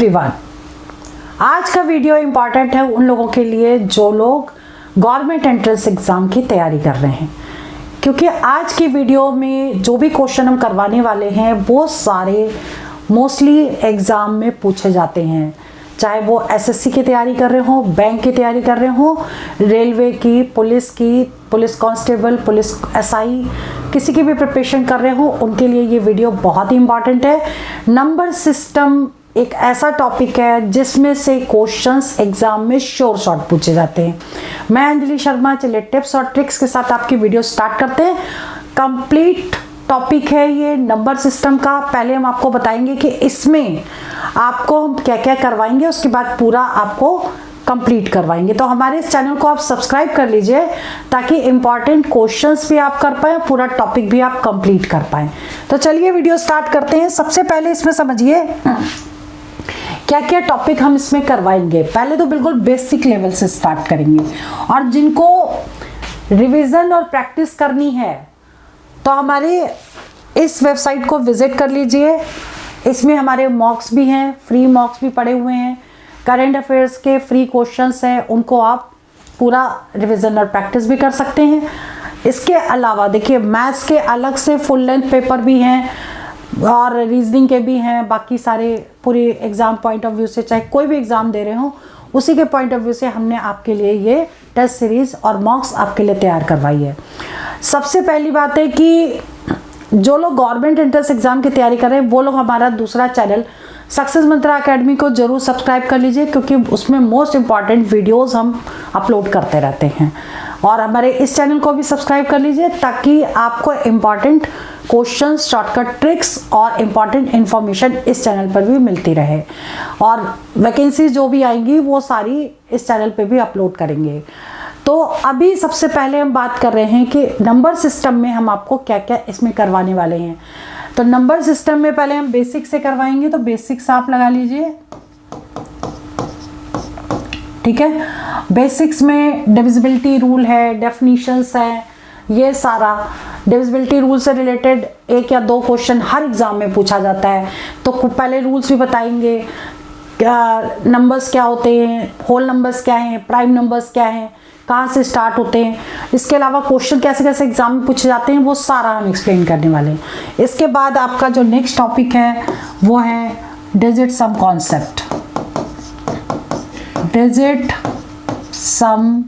Everyone, आज का video important है उन लोगों के लिए जो लोग गवर्नमेंट एंट्रेंस एग्ज़ाम की तैयारी कर रहे हैं, क्योंकि आज की वीडियो में जो भी क्वेश्चन हम करवाने वाले हैं वो सारे मोस्टली एग्ज़ाम में पूछे जाते हैं, चाहे वो एसएससी की तैयारी कर रहे हो, बैंक की तैयारी कर रहे हो, रेलवे की, पुलिस कांस्टेबल, पुलिस एसआई, किसी की भी प्रिपरेशन कर रहे हो, उनके लिए ये वीडियो बहुत ही इंपॉर्टेंट है। नंबर सिस्टम एक ऐसा टॉपिक है जिसमें से क्वेश्चंस एग्जाम में श्योर शॉर्ट पूछे जाते हैं। मैं अंजलि शर्मा, चलिए टिप्स और ट्रिक्स के साथ आपकी वीडियो स्टार्ट करते हैं। कंप्लीट टॉपिक है ये नंबर सिस्टम का। पहले हम आपको बताएंगे कि इसमें आपको हम क्या क्या करवाएंगे, उसके बाद पूरा आपको कंप्लीट करवाएंगे। तो हमारे इस चैनल को आप सब्सक्राइब कर लीजिए ताकि इंपॉर्टेंट क्वेश्चंस भी आप कर पाए, पूरा टॉपिक भी आप कंप्लीट कर पाए। तो चलिए वीडियो स्टार्ट करते हैं। सबसे पहले इसमें समझिए क्या क्या टॉपिक हम इसमें करवाएंगे। पहले तो बिल्कुल बेसिक लेवल से स्टार्ट करेंगे, और जिनको रिवीजन और प्रैक्टिस करनी है तो हमारे इस वेबसाइट को विजिट कर लीजिए। इसमें हमारे मॉक्स भी हैं, फ्री मॉक्स भी पड़े हुए हैं, करंट अफेयर्स के फ्री क्वेश्चंस हैं, उनको आप पूरा रिवीजन और प्रैक्टिस भी कर सकते हैं। इसके अलावा देखिए मैथ्स के अलग से फुल लेंथ पेपर भी हैं और रीजनिंग के भी हैं। बाकी सारे पूरी एग्ज़ाम पॉइंट ऑफ व्यू से, चाहे कोई भी एग्ज़ाम दे रहे हो उसी के पॉइंट ऑफ व्यू से हमने आपके लिए ये टेस्ट सीरीज़ और मॉक्स आपके लिए तैयार करवाई है। सबसे पहली बात है कि जो लोग गवर्नमेंट एंट्रेंस एग्ज़ाम की तैयारी कर रहे हैं वो लोग हमारा दूसरा चैनल सक्सेस मंत्रा एकेडमी को जरूर सब्सक्राइब कर लीजिए, क्योंकि उसमें मोस्ट इम्पॉर्टेंट वीडियोस हम अपलोड करते रहते हैं। और हमारे इस चैनल को भी सब्सक्राइब कर लीजिए ताकि आपको इम्पॉर्टेंट क्वेश्चंस, शॉर्टकट ट्रिक्स और इम्पॉर्टेंट इन्फॉर्मेशन इस चैनल पर भी मिलती रहे। और वैकेंसी जो भी आएंगी वो सारी इस चैनल पे भी अपलोड करेंगे। तो अभी सबसे पहले हम बात कर रहे हैं कि नंबर सिस्टम में हम आपको क्या क्या इसमें करवाने वाले हैं। तो नंबर सिस्टम में पहले हम बेसिक से करवाएंगे, तो बेसिक्स आप लगा लीजिए, ठीक है। बेसिक्स में डिविजिबिलिटी रूल है, डेफिनेशंस है, ये सारा डिविजिबिलिटी रूल से रिलेटेड एक या दो क्वेश्चन हर एग्जाम में पूछा जाता है। तो पहले रूल्स भी बताएंगे, नंबर्स क्या होते हैं, होल नंबर्स क्या हैं, प्राइम नंबर्स क्या हैं, कहाँ से स्टार्ट होते हैं, इसके अलावा क्वेश्चन कैसे कैसे एग्जाम में पूछे जाते हैं, वो सारा हम एक्सप्लेन करने वाले हैं। इसके बाद आपका जो नेक्स्ट टॉपिक है वो है digit sum concept. Digit sum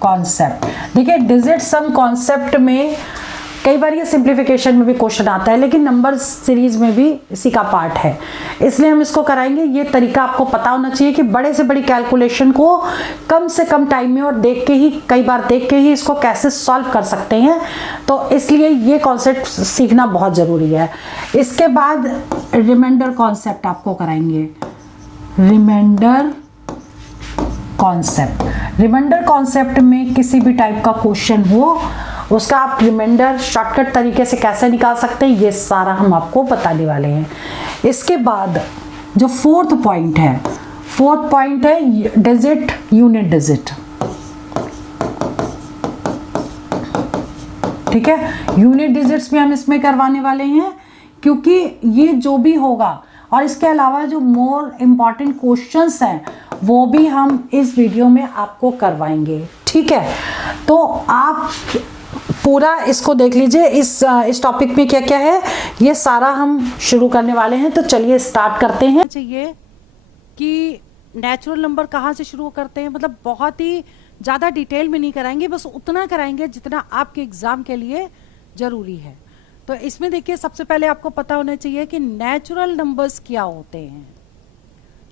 concept, देखिए डिजिट सम कॉन्सेप्ट में कई बार ये सिंप्लीफिकेशन में भी क्वेश्चन आता है, लेकिन नंबर सीरीज में भी इसी का पार्ट है, इसलिए हम इसको कराएंगे। ये तरीका आपको पता होना चाहिए कि बड़े से बड़ी कैलकुलेशन को कम से कम टाइम में और देख के ही, कई बार देख के ही इसको कैसे सॉल्व कर सकते हैं। तो इसलिए ये कॉन्सेप्ट सीखना बहुत ज़रूरी है। इसके बाद रिमाइंडर कॉन्सेप्ट आपको कराएंगे। रिमाइंडर कॉन्सेप्ट, रिमाइंडर कॉन्सेप्ट में किसी भी टाइप का क्वेश्चन हो उसका आप रिमाइंडर शॉर्टकट तरीके से कैसे निकाल सकते हैं, ये सारा हम आपको बताने वाले हैं। इसके बाद जो फोर्थ पॉइंट है डिजिट, यूनिट डिजिट, ठीक है। यूनिट डिजिट्स भी हम इसमें करवाने वाले हैं, क्योंकि ये जो भी होगा और इसके अलावा जो मोर इम्पॉर्टेंट क्वेश्चंस हैं वो भी हम इस वीडियो में आपको करवाएंगे, ठीक है। तो आप पूरा इसको देख लीजिए। इस टॉपिक में क्या क्या है ये सारा हम शुरू करने वाले हैं। तो चलिए स्टार्ट करते हैं। चाहिए कि नेचुरल नंबर कहाँ से शुरू करते हैं, मतलब बहुत ही ज़्यादा डिटेल में नहीं कराएंगे, बस उतना कराएंगे जितना आपके एग्ज़ाम के लिए ज़रूरी है। तो इसमें देखिए सबसे पहले आपको पता होना चाहिए कि नेचुरल नंबर्स क्या होते हैं,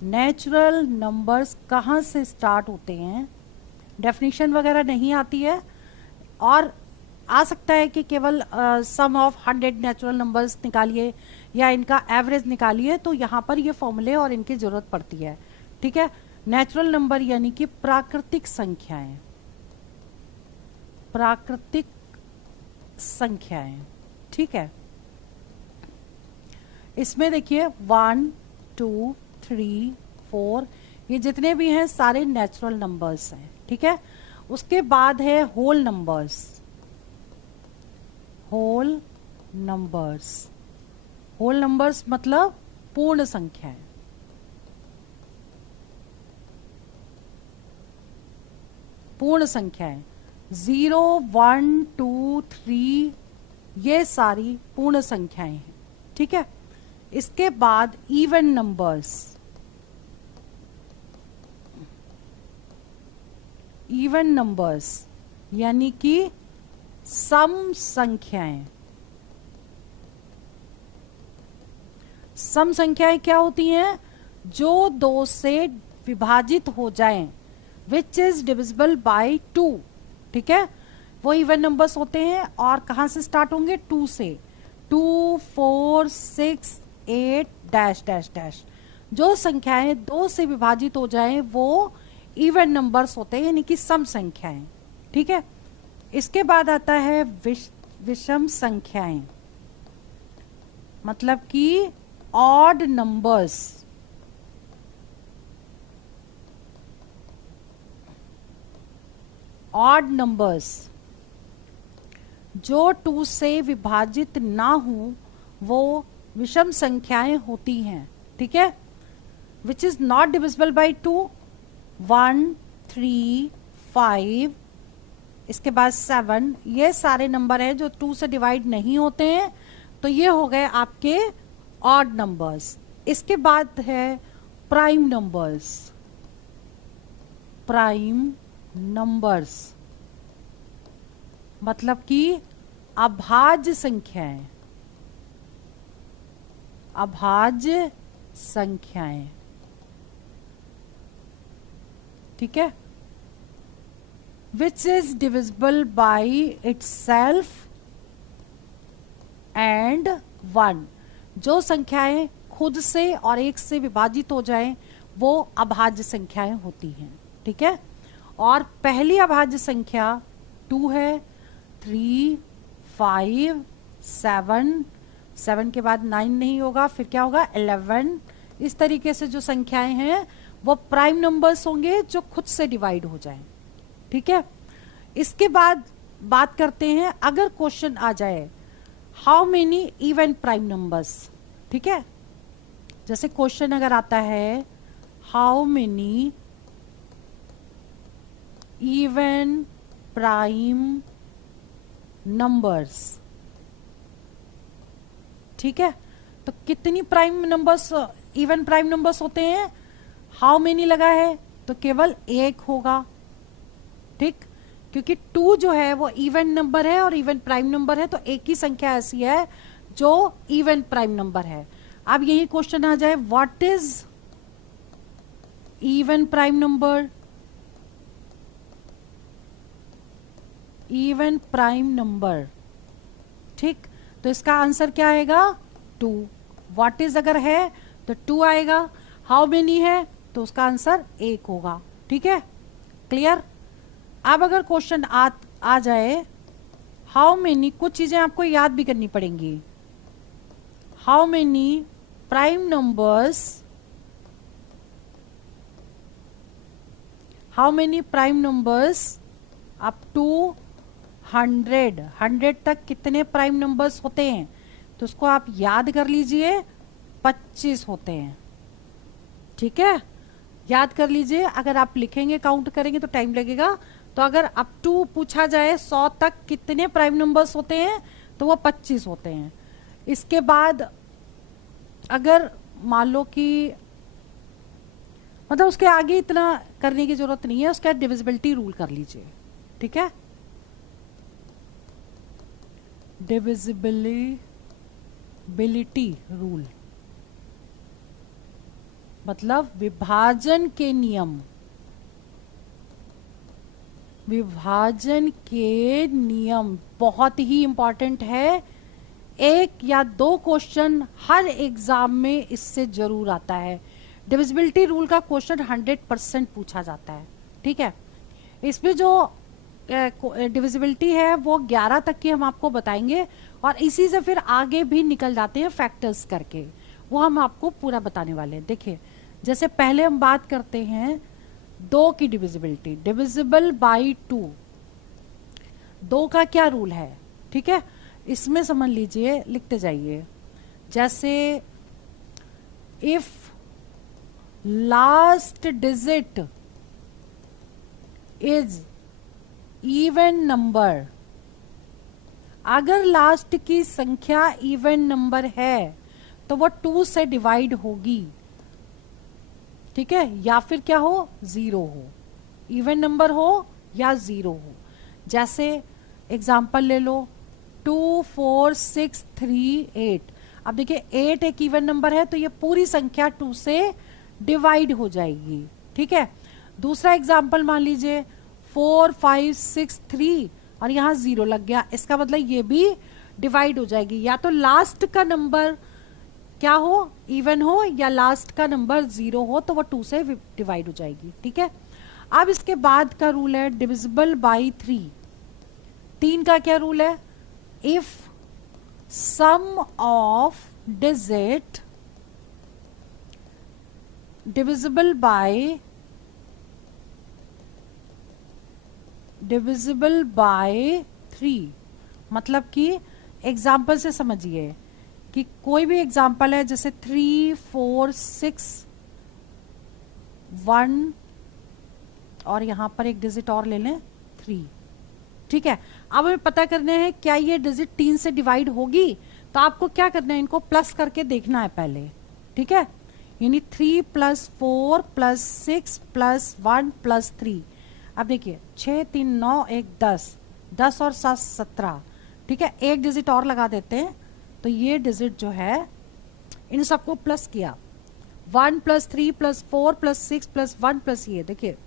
नेचुरल नंबर्स कहाँ से स्टार्ट होते हैं। डेफिनेशन वगैरह नहीं आती है, और आ सकता है कि केवल सम ऑफ 100 नेचुरल नंबर्स निकालिए या इनका एवरेज निकालिए, तो यहाँ पर ये फॉर्मूले और इनकी ज़रूरत पड़ती है, ठीक है। नेचुरल नंबर यानी कि प्राकृतिक संख्याएं, प्राकृतिक संख्याएं, ठीक है। इसमें देखिए 1, 2, 3, 4 ये जितने भी हैं सारे नेचुरल नंबर्स हैं, ठीक है। उसके बाद है whole numbers, whole numbers, whole numbers मतलब पूर्ण संख्याएं, पूर्ण संख्याएं, 0 1 2 3 ये सारी पूर्ण संख्याएं हैं, ठीक है। इसके बाद इवन नंबर्स, इवन नंबर्स यानी कि सम संख्याएं। सम संख्याएं क्या होती हैं? जो 2 से विभाजित हो जाएं, विच इज डिविजिबल बाय 2, ठीक है, वो इवन नंबर्स होते हैं। और कहां से स्टार्ट होंगे? 2 से। 2 4 6 8 डैश डैश डैश। जो संख्याएं 2 से विभाजित हो जाएं वो इवन नंबर्स होते हैं, यानी कि सम संख्याएं, ठीक है। इसके बाद आता है विषम संख्याएं, मतलब कि ऑड नंबर्स। ऑड नंबर्स जो 2 से विभाजित ना हो वो विषम संख्याएं होती हैं, ठीक है। Which is not divisible by 2, 1 3 5, इसके बाद 7, ये सारे नंबर हैं जो 2 से डिवाइड नहीं होते हैं, तो ये हो गए आपके ऑड नंबर्स। इसके बाद है प्राइम नंबर्स। प्राइम नंबर्स मतलब कि अभाज्य संख्याएं, अभाज्य संख्याएं, ठीक है। Which is divisible by itself and 1, जो संख्याएं खुद से और 1 से विभाजित हो जाएं वो अभाज्य संख्याएं होती हैं, ठीक है। और पहली अभाज्य संख्या 2 है, 3 5 7, 7 के बाद 9 नहीं होगा, फिर क्या होगा? 11। इस तरीके से जो संख्याएं हैं वो प्राइम नंबर्स होंगे जो खुद से डिवाइड हो जाएं, ठीक है। इसके बाद बात करते हैं, अगर क्वेश्चन आ जाए how many even prime numbers, ठीक है। जैसे क्वेश्चन अगर आता है how many even prime numbers, ठीक है, तो कितनी prime numbers, even prime numbers होते हैं? हाउ मेनी लगा है तो केवल 1 होगा, ठीक, क्योंकि 2 जो है वो इवन नंबर है और इवन प्राइम नंबर है, तो एक ही संख्या ऐसी है जो इवन प्राइम नंबर है। अब यही क्वेश्चन आ जाए what is even prime number? Even prime number, ठीक, तो इसका आंसर क्या आएगा? 2। व्हाट इज अगर है तो 2 आएगा, हाउ मेनी है तो उसका आंसर 1 होगा, ठीक है, क्लियर। अब अगर क्वेश्चन आ जाए हाउ मेनी, कुछ चीजें आपको याद भी करनी पड़ेंगी। How many prime numbers, how many prime numbers up to 100 तक कितने प्राइम नंबर्स होते हैं? तो उसको आप याद कर लीजिए, 25 होते हैं, ठीक है, याद कर लीजिए। अगर आप लिखेंगे काउंट करेंगे तो टाइम लगेगा। तो अगर अप टू पूछा जाए 100 तक कितने प्राइम नंबर्स होते हैं तो वो 25 होते हैं। इसके बाद अगर मान लो कि मतलब उसके आगे इतना करने की जरूरत नहीं है, उसका डिविजिबिलिटी रूल कर लीजिए, ठीक है। डिविजिबिलिटी रूल मतलब विभाजन के नियम, विभाजन के नियम बहुत ही इंपॉर्टेंट है। 1 या 2 क्वेश्चन हर एग्जाम में इससे जरूर आता है। डिविजिबिलिटी रूल का क्वेश्चन 100% पूछा जाता है, ठीक है। इसमें जो डिविजिबिलिटी है वो 11 तक की हम आपको बताएंगे और इसी से फिर आगे भी निकल जाते हैं फैक्टर्स करके, वो हम आपको पूरा बताने वाले हैं। देखिए जैसे पहले हम बात करते हैं 2 की डिविजिबिलिटी, डिविजिबल बाई 2, 2 का क्या रूल है, ठीक है, इसमें समझ लीजिए, लिखते जाइए। जैसे if last digit is even number, अगर लास्ट की संख्या इवन नंबर है तो वो 2 से डिवाइड होगी, ठीक है, या फिर क्या हो, 0 हो, इवन नंबर हो या 0 हो। जैसे एग्जाम्पल ले लो 2 4 6 3 8। अब देखिए 8 एक इवन नंबर है तो ये पूरी संख्या 2 से डिवाइड हो जाएगी, ठीक है। दूसरा एग्जाम्पल मान लीजिए 4 5 6 3 और यहाँ 0 लग गया, इसका मतलब ये भी डिवाइड हो जाएगी, या तो लास्ट का नंबर क्या हो, इवन हो, या लास्ट का नंबर 0 हो तो वो 2 से डिवाइड हो जाएगी, ठीक है। अब इसके बाद का रूल है डिविजिबल बाई 3। 3 का क्या रूल है, if sum of digit divisible by 3, मतलब कि एग्जाम्पल से समझिए कि कोई भी एग्जाम्पल है, जैसे 3 4 6 1 और यहां पर एक डिजिट और ले लें 3, ठीक है। अब हमें पता करना है क्या ये डिजिट 3 से डिवाइड होगी, तो आपको क्या करना है, इनको प्लस करके देखना है पहले, ठीक है। यानी 3 + 4 + 6 + 1 + 3। अब देखिए 6 3 9 1 10, 10 और 7 17, ठीक है। एक डिजिट और लगा देते हैं तो ये डिजिट जो है इन सबको प्लस किया, 1 + 3 + 4 + 6 + 1 + ये देखिए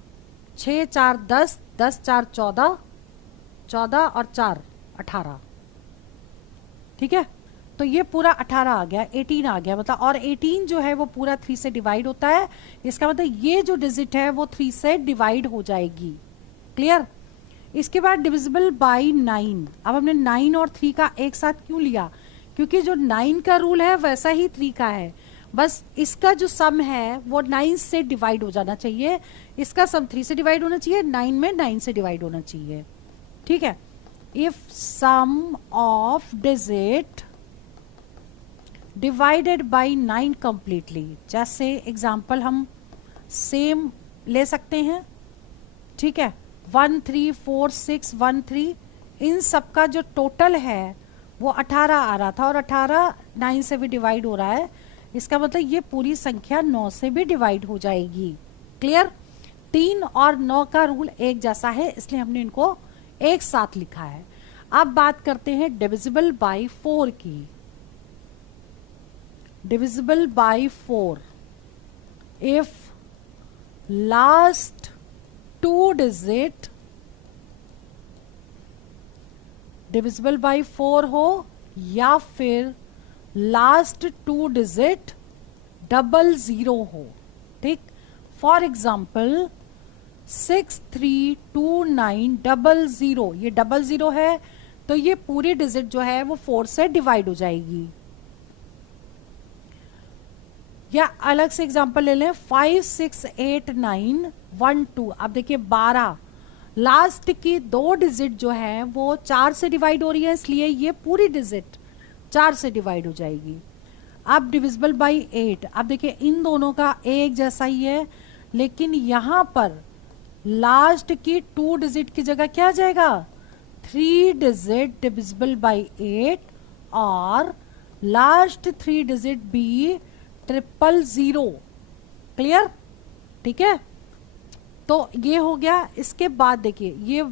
6 4 10, 10 4 14, 14 और 4 18, ठीक है। तो ये पूरा 18 आ गया, 18 आ गया, मतलब, और 18 जो है वो पूरा 3 से डिवाइड होता है, इसका मतलब ये जो डिजिट है वो 3 से डिवाइड हो जाएगी, क्लियर। इसके बाद डिविजिबल बाय 9। अब हमने 9 और 3 का एक साथ क्यों लिया, क्योंकि जो 9 का रूल है वैसा ही 3 का है, बस इसका जो सम है वो 9 से डिवाइड हो जाना चाहिए, इसका सम 3 से डिवाइड होना चाहिए, 9 में 9 से डिवाइड होना चाहिए, ठीक है। If sum of digit divided by 9 completely, जैसे एग्जाम्पल हम सेम ले सकते हैं, ठीक है। 1 3 4 6 1 3, इन सब का जो टोटल है वो 18 आ रहा था और 18 9 से भी डिवाइड हो रहा है, इसका मतलब ये पूरी संख्या 9 से भी डिवाइड हो जाएगी, क्लियर। 3 और 9 का रूल एक जैसा है, इसलिए हमने इनको एक साथ लिखा है। अब बात करते हैं डिविजिबल बाय 4 की। Divisible by 4, if last 2 digit divisible bye 4 हो या फिर लास्ट 2 डिजिट 00 हो, ठीक। फॉर एग्जाम्पल 632900, ये 00 है तो ये पूरी डिजिट जो है वो 4 से डिवाइड हो जाएगी। या अलग से एग्जांपल ले लें 568912। अब देखिए 12, लास्ट की 2 डिजिट जो है वो 4 से डिवाइड हो रही है, इसलिए ये पूरी डिजिट 4 से डिवाइड हो जाएगी। अब डिविजिबल बाय 8, अब देखिए इन दोनों का एक जैसा ही है, लेकिन यहां पर लास्ट की 2 डिजिट की जगह क्या आ जाएगा, 3 डिजिट डिविजिबल बाय 8 और लास्ट 3 डिजिट भी 000, क्लियर, ठीक है। तो ये हो गया। इसके बाद देखिए ये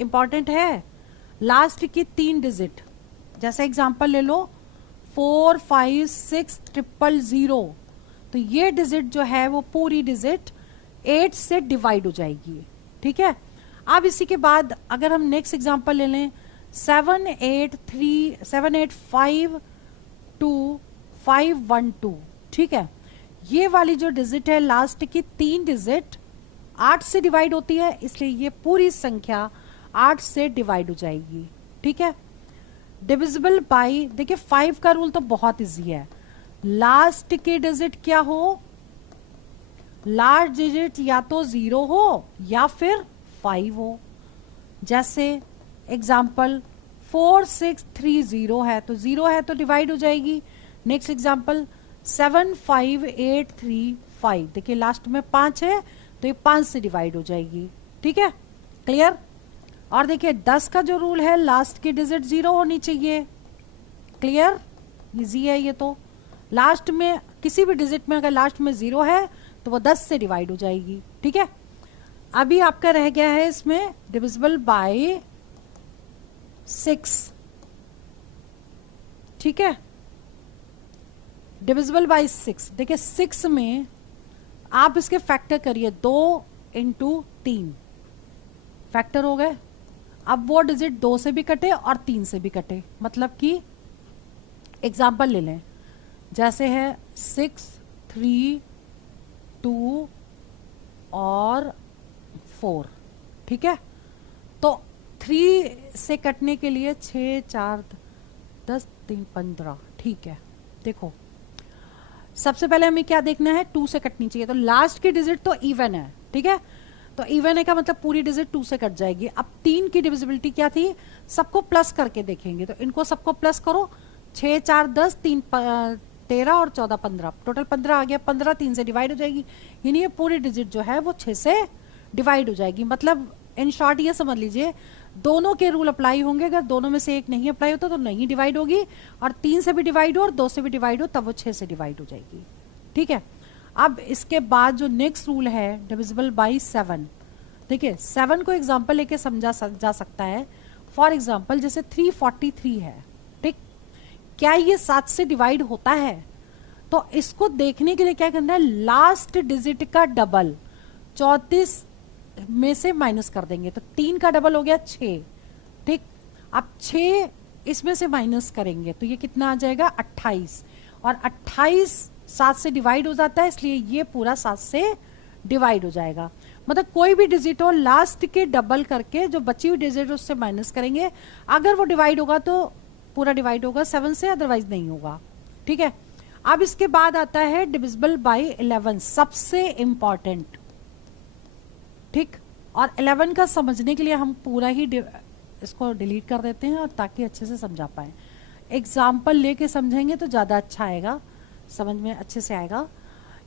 इंपॉर्टेंट है, लास्ट की 3 डिजिट, जैसे एग्जांपल ले लो 456000, तो ये डिजिट जो है वो पूरी डिजिट 8 से डिवाइड हो जाएगी, ठीक है। अब इसी के बाद अगर हम नेक्स्ट एग्जांपल ले लें 78352512, ठीक है। ये वाली जो डिजिट है लास्ट की 3 डिजिट 8 से डिवाइड होती है, इसलिए ये पूरी संख्या 8 से डिवाइड हो जाएगी, ठीक है। डिविजिबल बाय, देखिए 5 का रूल तो बहुत इजी है, लास्ट की डिजिट क्या हो, लास्ट डिजिट या तो 0 हो या फिर 5 हो। जैसे एग्जाम्पल 4630 है तो 0 है तो डिवाइड हो जाएगी। नेक्स्ट एग्जाम्पल 75835, देखिए लास्ट में 5 है तो ये 5 से डिवाइड हो जाएगी, ठीक है, क्लियर। और देखिए 10 का जो रूल है, लास्ट की डिजिट 0 होनी चाहिए। क्लियर, इजी है ये तो। लास्ट में किसी भी डिजिट में अगर लास्ट में 0 है तो वो 10 से डिवाइड हो जाएगी। ठीक है, अभी आपका रह गया है इसमें डिविजिबल बाय 6। ठीक है, डिविजिबल बाय 6। देखिए 6 में आप इसके फैक्टर करिए, 2 इंटू 3 फैक्टर हो गए। अब वो डिजिट 2 से भी कटे और 3 से भी कटे, मतलब कि एग्जाम्पल ले लें, जैसे है 6, 3, 2 और 4। ठीक है, तो 3 से कटने के लिए 6, 4, 10, 3, 15। ठीक है, देखो सबसे पहले हमें क्या देखना है, 2 से कटनी चाहिए, तो लास्ट की डिजिट तो इवन है। ठीक है, तो इवन है का मतलब पूरी डिजिट 2 से कट जाएगी। अब 3 की डिविजिबिलिटी क्या थी, सबको प्लस करके देखेंगे, तो इनको सबको प्लस करो, 6, 4, 10, 3, 13 और 14, 15, टोटल 15 आ गया। 15 3 से डिवाइड हो जाएगी, यानी ये पूरी डिजिट जो है वो 6 से डिवाइड हो जाएगी। मतलब इन शॉर्ट ये समझ लीजिए, दोनों के रूल अप्लाई होंगे, अगर दोनों में से एक नहीं अप्लाई होता तो नहीं डिवाइड होगी, और 3 से भी डिवाइड हो और 2 से भी डिवाइड हो तब वो 6 से डिवाइड हो जाएगी। ठीक है, अब इसके बाद जो नेक्स्ट रूल है डिविजिबल बाय 7। देखिए 7 को एग्जांपल लेके समझा जा सकता है। फॉर एग्जांपल जैसे 343 है, ठीक, क्या ये 7 से डिवाइड होता है? तो इसको देखने के लिए क्या करना है, लास्ट डिजिट का डबल 34 में से माइनस कर देंगे, तो 3 का डबल हो गया 6। ठीक, अब 6 इसमें से माइनस करेंगे तो ये कितना आ जाएगा 28, और 28 7 से डिवाइड हो जाता है, इसलिए ये पूरा 7 से डिवाइड हो जाएगा। मतलब कोई भी डिजिट हो, लास्ट के डबल करके जो बची हुई डिजिट उससे माइनस करेंगे, अगर वो डिवाइड होगा तो पूरा डिवाइड होगा 7 से, अदरवाइज नहीं होगा। ठीक है, अब इसके बाद आता है डिविजिबल बाय 11, सबसे इंपॉर्टेंट। ठीक, और 11 का समझने के लिए हम पूरा ही इसको डिलीट कर देते हैं, और ताकि अच्छे से समझा पाए। एग्जाम्पल लेके समझेंगे तो ज़्यादा अच्छा आएगा, समझ में अच्छे से आएगा।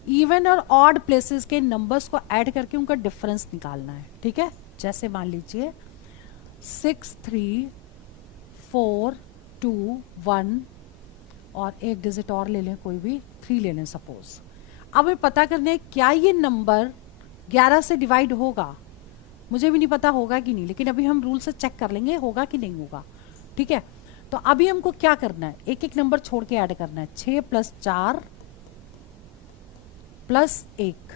इवन और ऑड प्लेसेस के नंबर्स को ऐड करके उनका डिफरेंस निकालना है। ठीक है, जैसे मान लीजिए 6, 3, 4, 2, 1 और एक डिजिट और ले लें, कोई भी 3 ले लें सपोज। अब हमें पता करना है क्या ये नंबर 11 से डिवाइड होगा। मुझे भी नहीं पता होगा कि नहीं, लेकिन अभी हम रूल से चेक कर लेंगे होगा कि नहीं होगा। ठीक है, तो अभी हमको क्या करना है, एक एक नंबर छोड़ के ऐड करना है। 6 + 4 + 1,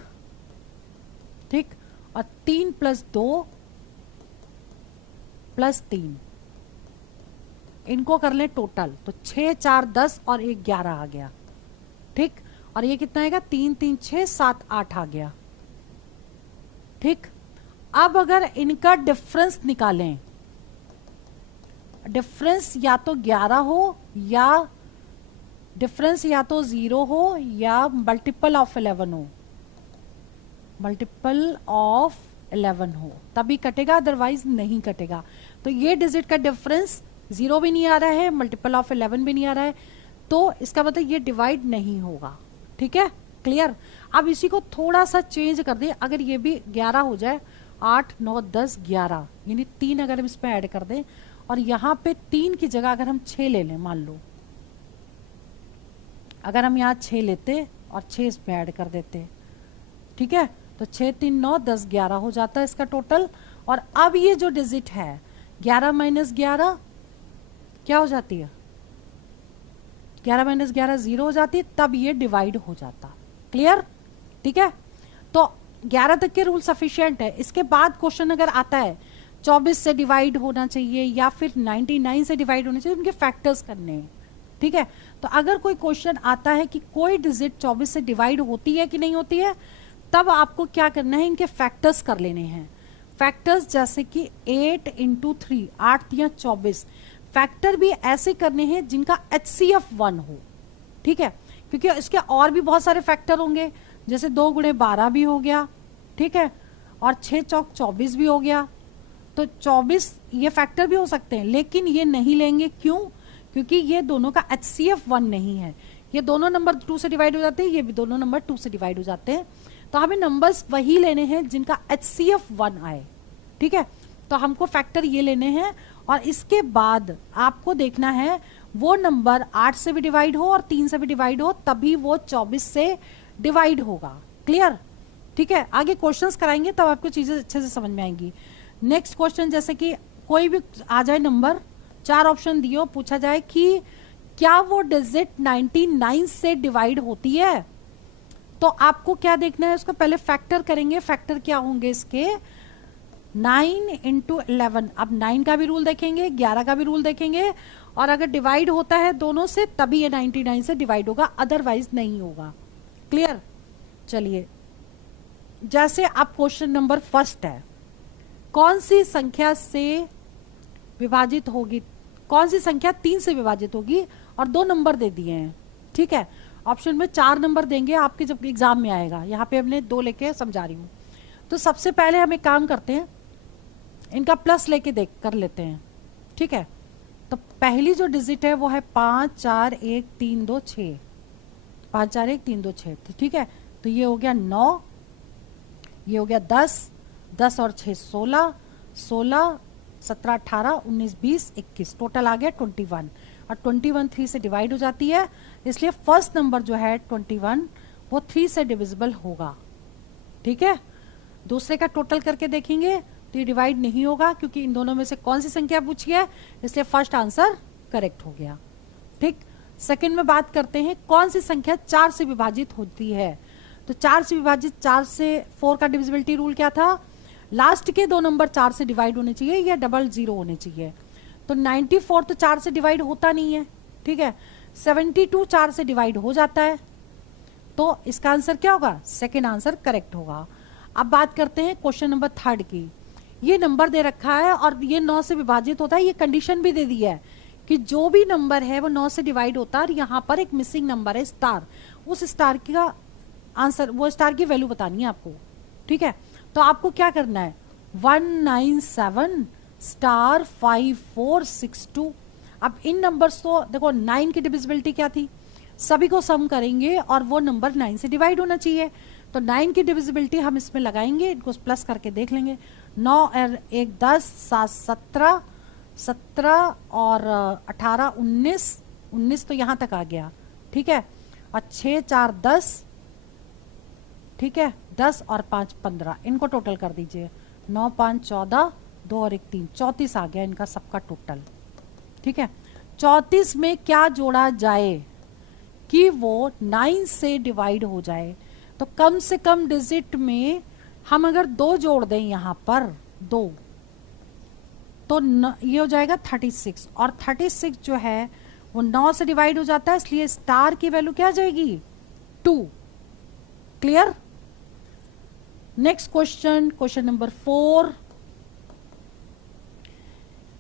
ठीक, और 3 + 2 + 3, इनको कर लें टोटल, तो 6, 4, 10 और 1 11 आ गया। ठीक, और ये कितना आएगा, 3, 3, 6, 7, 8 आ गया। ठीक, अब अगर इनका डिफरेंस निकालें, डिफरेंस या तो 11 हो, या डिफरेंस या तो 0 हो, या मल्टीपल ऑफ 11 हो, मल्टीपल ऑफ 11 हो, तभी कटेगा, अदरवाइज नहीं कटेगा। तो ये डिजिट का डिफरेंस 0 भी नहीं आ रहा है, मल्टीपल ऑफ 11 भी नहीं आ रहा है, तो इसका मतलब ये डिवाइड नहीं होगा। ठीक है, क्लियर। अब इसी को थोड़ा सा चेंज कर दें, अगर ये भी 11 हो जाए, 8, 9, 10, 11, यानी 3 अगर हम इसमें ऐड कर दें, और यहाँ पे 3 की जगह अगर हम 6 ले लें, मान लो अगर हम यहाँ 6 लेते और 6 इसमें ऐड कर देते, ठीक है, तो 6, 3, 9, 10, 11 हो जाता है इसका टोटल। और अब ये जो डिजिट है 11 - 11 क्या हो जाती है, 11 - 11 0 हो जाती है, तब ये डिवाइड हो जाता। क्लियर, ठीक है। तो 11 तक के रूल सफिशिएंट है। इसके बाद क्वेश्चन अगर आता है 24 से डिवाइड होना चाहिए या फिर 99 से डिवाइड होना चाहिए, उनके फैक्टर्स करने हैं। ठीक है, तो अगर कोई क्वेश्चन आता है कि कोई डिजिट 24 से डिवाइड होती है कि नहीं होती है, तब आपको क्या करना है, इनके फैक्टर्स कर लेने हैं। फैक्टर्स जैसे कि 8 × 3, 8 या 24। फैक्टर भी ऐसे करने हैं जिनका HCF 1 हो। ठीक है, क्योंकि इसके और भी बहुत सारे फैक्टर होंगे, जैसे 2 × 12 भी हो गया, ठीक है, और 6 चौक 24 भी हो गया। तो 24 ये फैक्टर भी हो सकते हैं, लेकिन ये नहीं लेंगे। क्यों? क्योंकि ये दोनों का HCF 1 नहीं है। ये दोनों नंबर 2 से डिवाइड हो जाते हैं, ये भी दोनों नंबर 2 से डिवाइड हो जाते हैं। तो हमें नंबर्स वही लेने हैं जिनका HCF 1 आए। ठीक है, तो हमको फैक्टर ये लेने हैं और इसके बाद आपको देखना है वो नंबर 8 से भी डिवाइड हो और 3 से भी डिवाइड हो, तभी वो 24 से डिवाइड होगा। क्लियर? ठीक है, आगे क्वेश्चंस कराएंगे तब आपको चीजें अच्छे से समझ में आएंगी। नेक्स्ट क्वेश्चन, जैसे कि कोई भी आ जाए नंबर, 4 ऑप्शन दियो, पूछा जाए कि क्या वो डिजिट 99 से डिवाइड होती है, तो आपको क्या देखना है, उसको पहले फैक्टर करेंगे। फैक्टर क्या होंगे इसके, 9 इंटू 11। अब 9 का भी रूल देखेंगे, 11 का भी रूल देखेंगे, और अगर डिवाइड होता है दोनों से तभी ये 99 से डिवाइड होगा, अदरवाइज नहीं होगा। क्लियर? चलिए, जैसे आप क्वेश्चन नंबर फर्स्ट है, कौन सी संख्या से विभाजित होगी, कौन सी संख्या 3 से विभाजित होगी, और 2 नंबर दे दिए हैं। ठीक है, ऑप्शन में 4 नंबर देंगे आपके जब एग्जाम में आएगा, यहाँ पे हमने 2 लेके समझा रही हूँ। तो सबसे पहले हम एक काम करते हैं, इनका प्लस लेके देख कर लेते हैं। ठीक है, तो पहली जो डिजिट है वो है 5 4 1 3 2 6, 5 4 1 3 2 6। ठीक है, तो ये हो गया 9, ये हो गया 10, 10 और 6 16, 16 17 18 19 20 21, टोटल आ गया 21, और 21 3 से डिवाइड हो जाती है, इसलिए फर्स्ट नंबर जो है 21 वो 3 से डिविजिबल होगा। ठीक है, दूसरे का टोटल करके देखेंगे तो ये डिवाइड नहीं होगा, क्योंकि इन दोनों में से कौन सी संख्या पूछी है, इसलिए फर्स्ट आंसर करेक्ट हो गया। ठीक, सेकंड में बात करते हैं कौन सी संख्या 4 से विभाजित होती है। तो 4 से विभाजित, 4 से 4 का डिविजिबिलिटी रूल क्या था, लास्ट के 2 नंबर 4 से डिवाइड होने चाहिए या डबल 0 होने चाहिए। तो 94 तो 4 से डिवाइड होता नहीं है। ठीक है, 72 4 से डिवाइड हो जाता है, तो इसका आंसर क्या होगा, सेकेंड आंसर करेक्ट होगा। अब बात करते हैं क्वेश्चन नंबर 3 की। ये नंबर दे रखा है और ये 9 से विभाजित होता है, ये कंडीशन भी दे दी है कि जो भी नंबर है वो 9 से डिवाइड होता है, और यहाँ पर एक मिसिंग नंबर है स्टार, उस स्टार का आंसर, वो स्टार की वैल्यू बतानी है आपको। ठीक है, तो आपको क्या करना है, 197 स्टार 5462। अब इन नंबर्स तो देखो, 9 की डिविजिबिलिटी क्या थी, सभी को सम करेंगे और वो नंबर 9 से डिवाइड होना चाहिए, तो 9 की डिविजिबिलिटी हम इसमें लगाएंगे, इनको प्लस करके देख लेंगे। 9 और 1 10, 7 17, 17 और 18 19, 19 तो यहाँ तक आ गया। ठीक है, और 6 4 10, ठीक है, 10 और 5 15, इनको टोटल कर दीजिए। 9 5 14, 2 और 1 3, 34 आ गया इनका सबका टोटल। ठीक है, 34 में क्या जोड़ा जाए कि वो 9 से डिवाइड हो जाए, तो कम से कम डिजिट में हम अगर 2 जोड़ दें यहाँ पर 2, तो ये हो जाएगा 36, और 36 जो है वो 9 से डिवाइड हो जाता है, इसलिए स्टार की वैल्यू क्या आ जाएगी, 2। Clear? Next question, question number 4,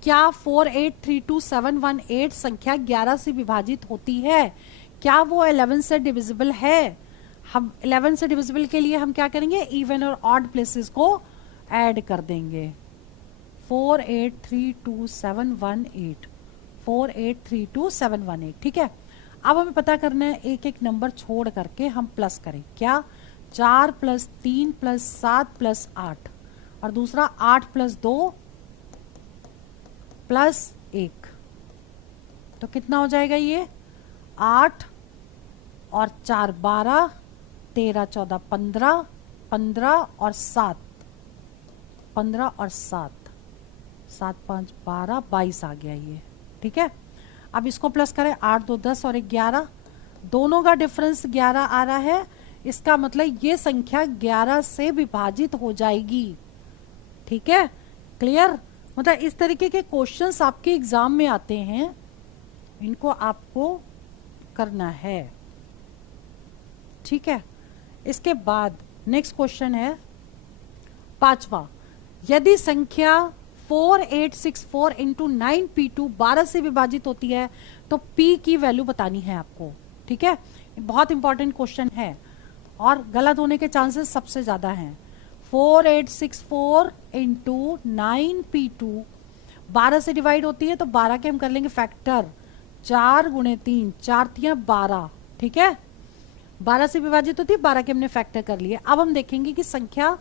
क्या 4832718 संख्या 11 से विभाजित होती है, क्या वो 11 से डिविजिबल है। हम 11 से डिविजिबल के लिए हम क्या करेंगे, इवन और ऑड प्लेसेस को ऐड कर देंगे। 4832718, 4832718। ठीक है, अब हमें पता करना है एक एक नंबर छोड़ करके हम प्लस करें, क्या 4 + 3 + 7 + 8, और दूसरा 8 + 2 + 1, तो कितना हो जाएगा ये, 8 और 4 12, 13 14 15, 15 और 7, 15 और 7, 7 5 12 22 आ गया ये। ठीक है, अब इसको प्लस करें, 8 2 10 और 1 11, दोनों का डिफरेंस 11 आ रहा है, इसका मतलब ये संख्या 11 से विभाजित हो जाएगी। ठीक है, क्लियर? मतलब इस तरीके के क्वेश्चंस आपके एग्जाम में आते हैं, इनको आपको करना है। ठीक है, इसके बाद नेक्स्ट क्वेश्चन है 5वां, यदि संख्या 4864 इंटू 9p2 12 से विभाजित होती है तो p की वैल्यू बतानी है आपको। ठीक है, बहुत इंपॉर्टेंट क्वेश्चन है और गलत होने के चांसेस सबसे ज्यादा हैं। 4864 इंटू 9p2 12 से डिवाइड होती है, तो 12 के हम कर लेंगे फैक्टर, 4 × 3, 4 3 12। ठीक है, 12 से विभाजित होती है, 12 के हमने फैक्टर कर लिए। अब हम देखेंगे कि संख्या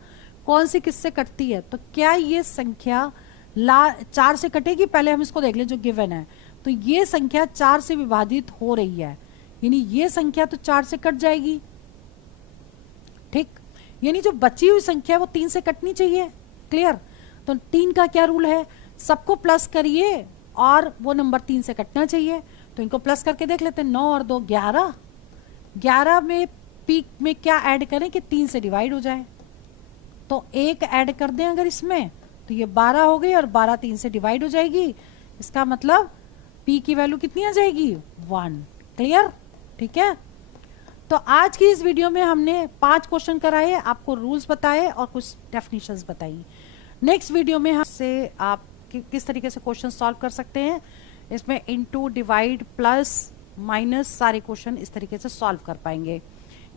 कौन सी किससे कटती है, तो क्या ये संख्या 4 से कटेगी, पहले हम इसको देख लें जो गिवन है। तो ये संख्या 4 से विभाजित हो रही है, यानी ये संख्या तो 4 से कट जाएगी, ठीक। यानी जो बची हुई संख्या है वो 3 से कटनी चाहिए, क्लियर। तो 3 का क्या रूल है, सबको प्लस करिए और वो नंबर 3 से कटना चाहिए। तो इनको प्लस करके देख लेते हैं, 9 और 2 11। 11 में पीक में क्या ऐड करें कि 3 से डिवाइड हो जाए, तो 1 ऐड कर दें अगर इसमें, तो ये 12 हो गई और 12 3 से डिवाइड हो जाएगी। इसका मतलब पी की वैल्यू कितनी आ जाएगी, 1, क्लियर, ठीक है। तो आज की इस वीडियो में हमने 5 क्वेश्चन कराए, आपको रूल्स बताए और कुछ डेफिनेशंस बताई। नेक्स्ट वीडियो में हमसे आप किस तरीके से क्वेश्चन सॉल्व कर सकते हैं, इसमें इनटू, डिवाइड, प्लस, माइनस सारे क्वेश्चन इस तरीके से सॉल्व कर पाएंगे।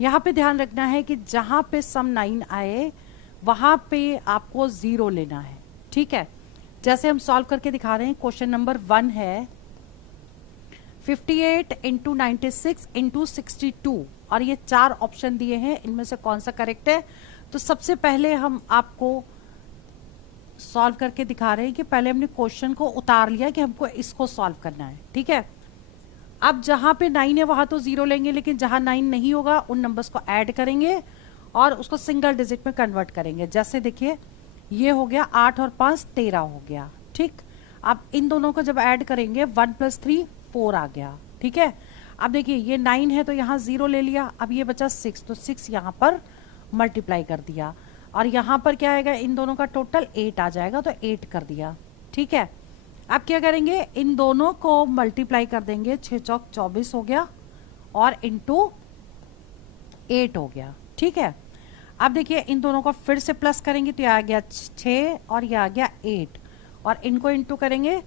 यहाँ पे ध्यान रखना है कि जहां पे सम 9 आए वहां पे आपको 0 लेना है, ठीक है। जैसे हम सॉल्व करके दिखा रहे हैं, क्वेश्चन नंबर 1 है 58 इंटू 96 इंटू 62 और ये 4 ऑप्शन दिए हैं, इनमें से कौन सा करेक्ट है। तो सबसे पहले हम आपको सॉल्व करके दिखा रहे हैं कि पहले हमने क्वेश्चन को उतार लिया कि हमको इसको सॉल्व करना है, ठीक है। अब जहां पे 9 है वहां तो 0 लेंगे, लेकिन जहां 9 नहीं होगा उन नंबर्स को ऐड करेंगे और उसको सिंगल डिजिट में कन्वर्ट करेंगे। जैसे देखिए ये हो गया 8 और 5 13 हो गया, ठीक। अब इन दोनों को जब ऐड करेंगे 1 + 3 4 आ गया, ठीक है। अब देखिए ये 9 है तो यहाँ 0 ले लिया, अब ये बचा 6, तो 6 यहाँ पर मल्टीप्लाई कर दिया और यहाँ पर क्या आएगा, इन दोनों का टोटल 8 आ जाएगा, तो 8 कर दिया, ठीक है। अब क्या करेंगे, इन दोनों को मल्टीप्लाई कर देंगे, 6 चौक 24 हो गया और इंटू 8 हो गया, ठीक है। अब देखिए इन दोनों को फिर से प्लस करेंगे तो ये आ गया 6 और ये आ गया 8 और इनको इंटू करेंगे,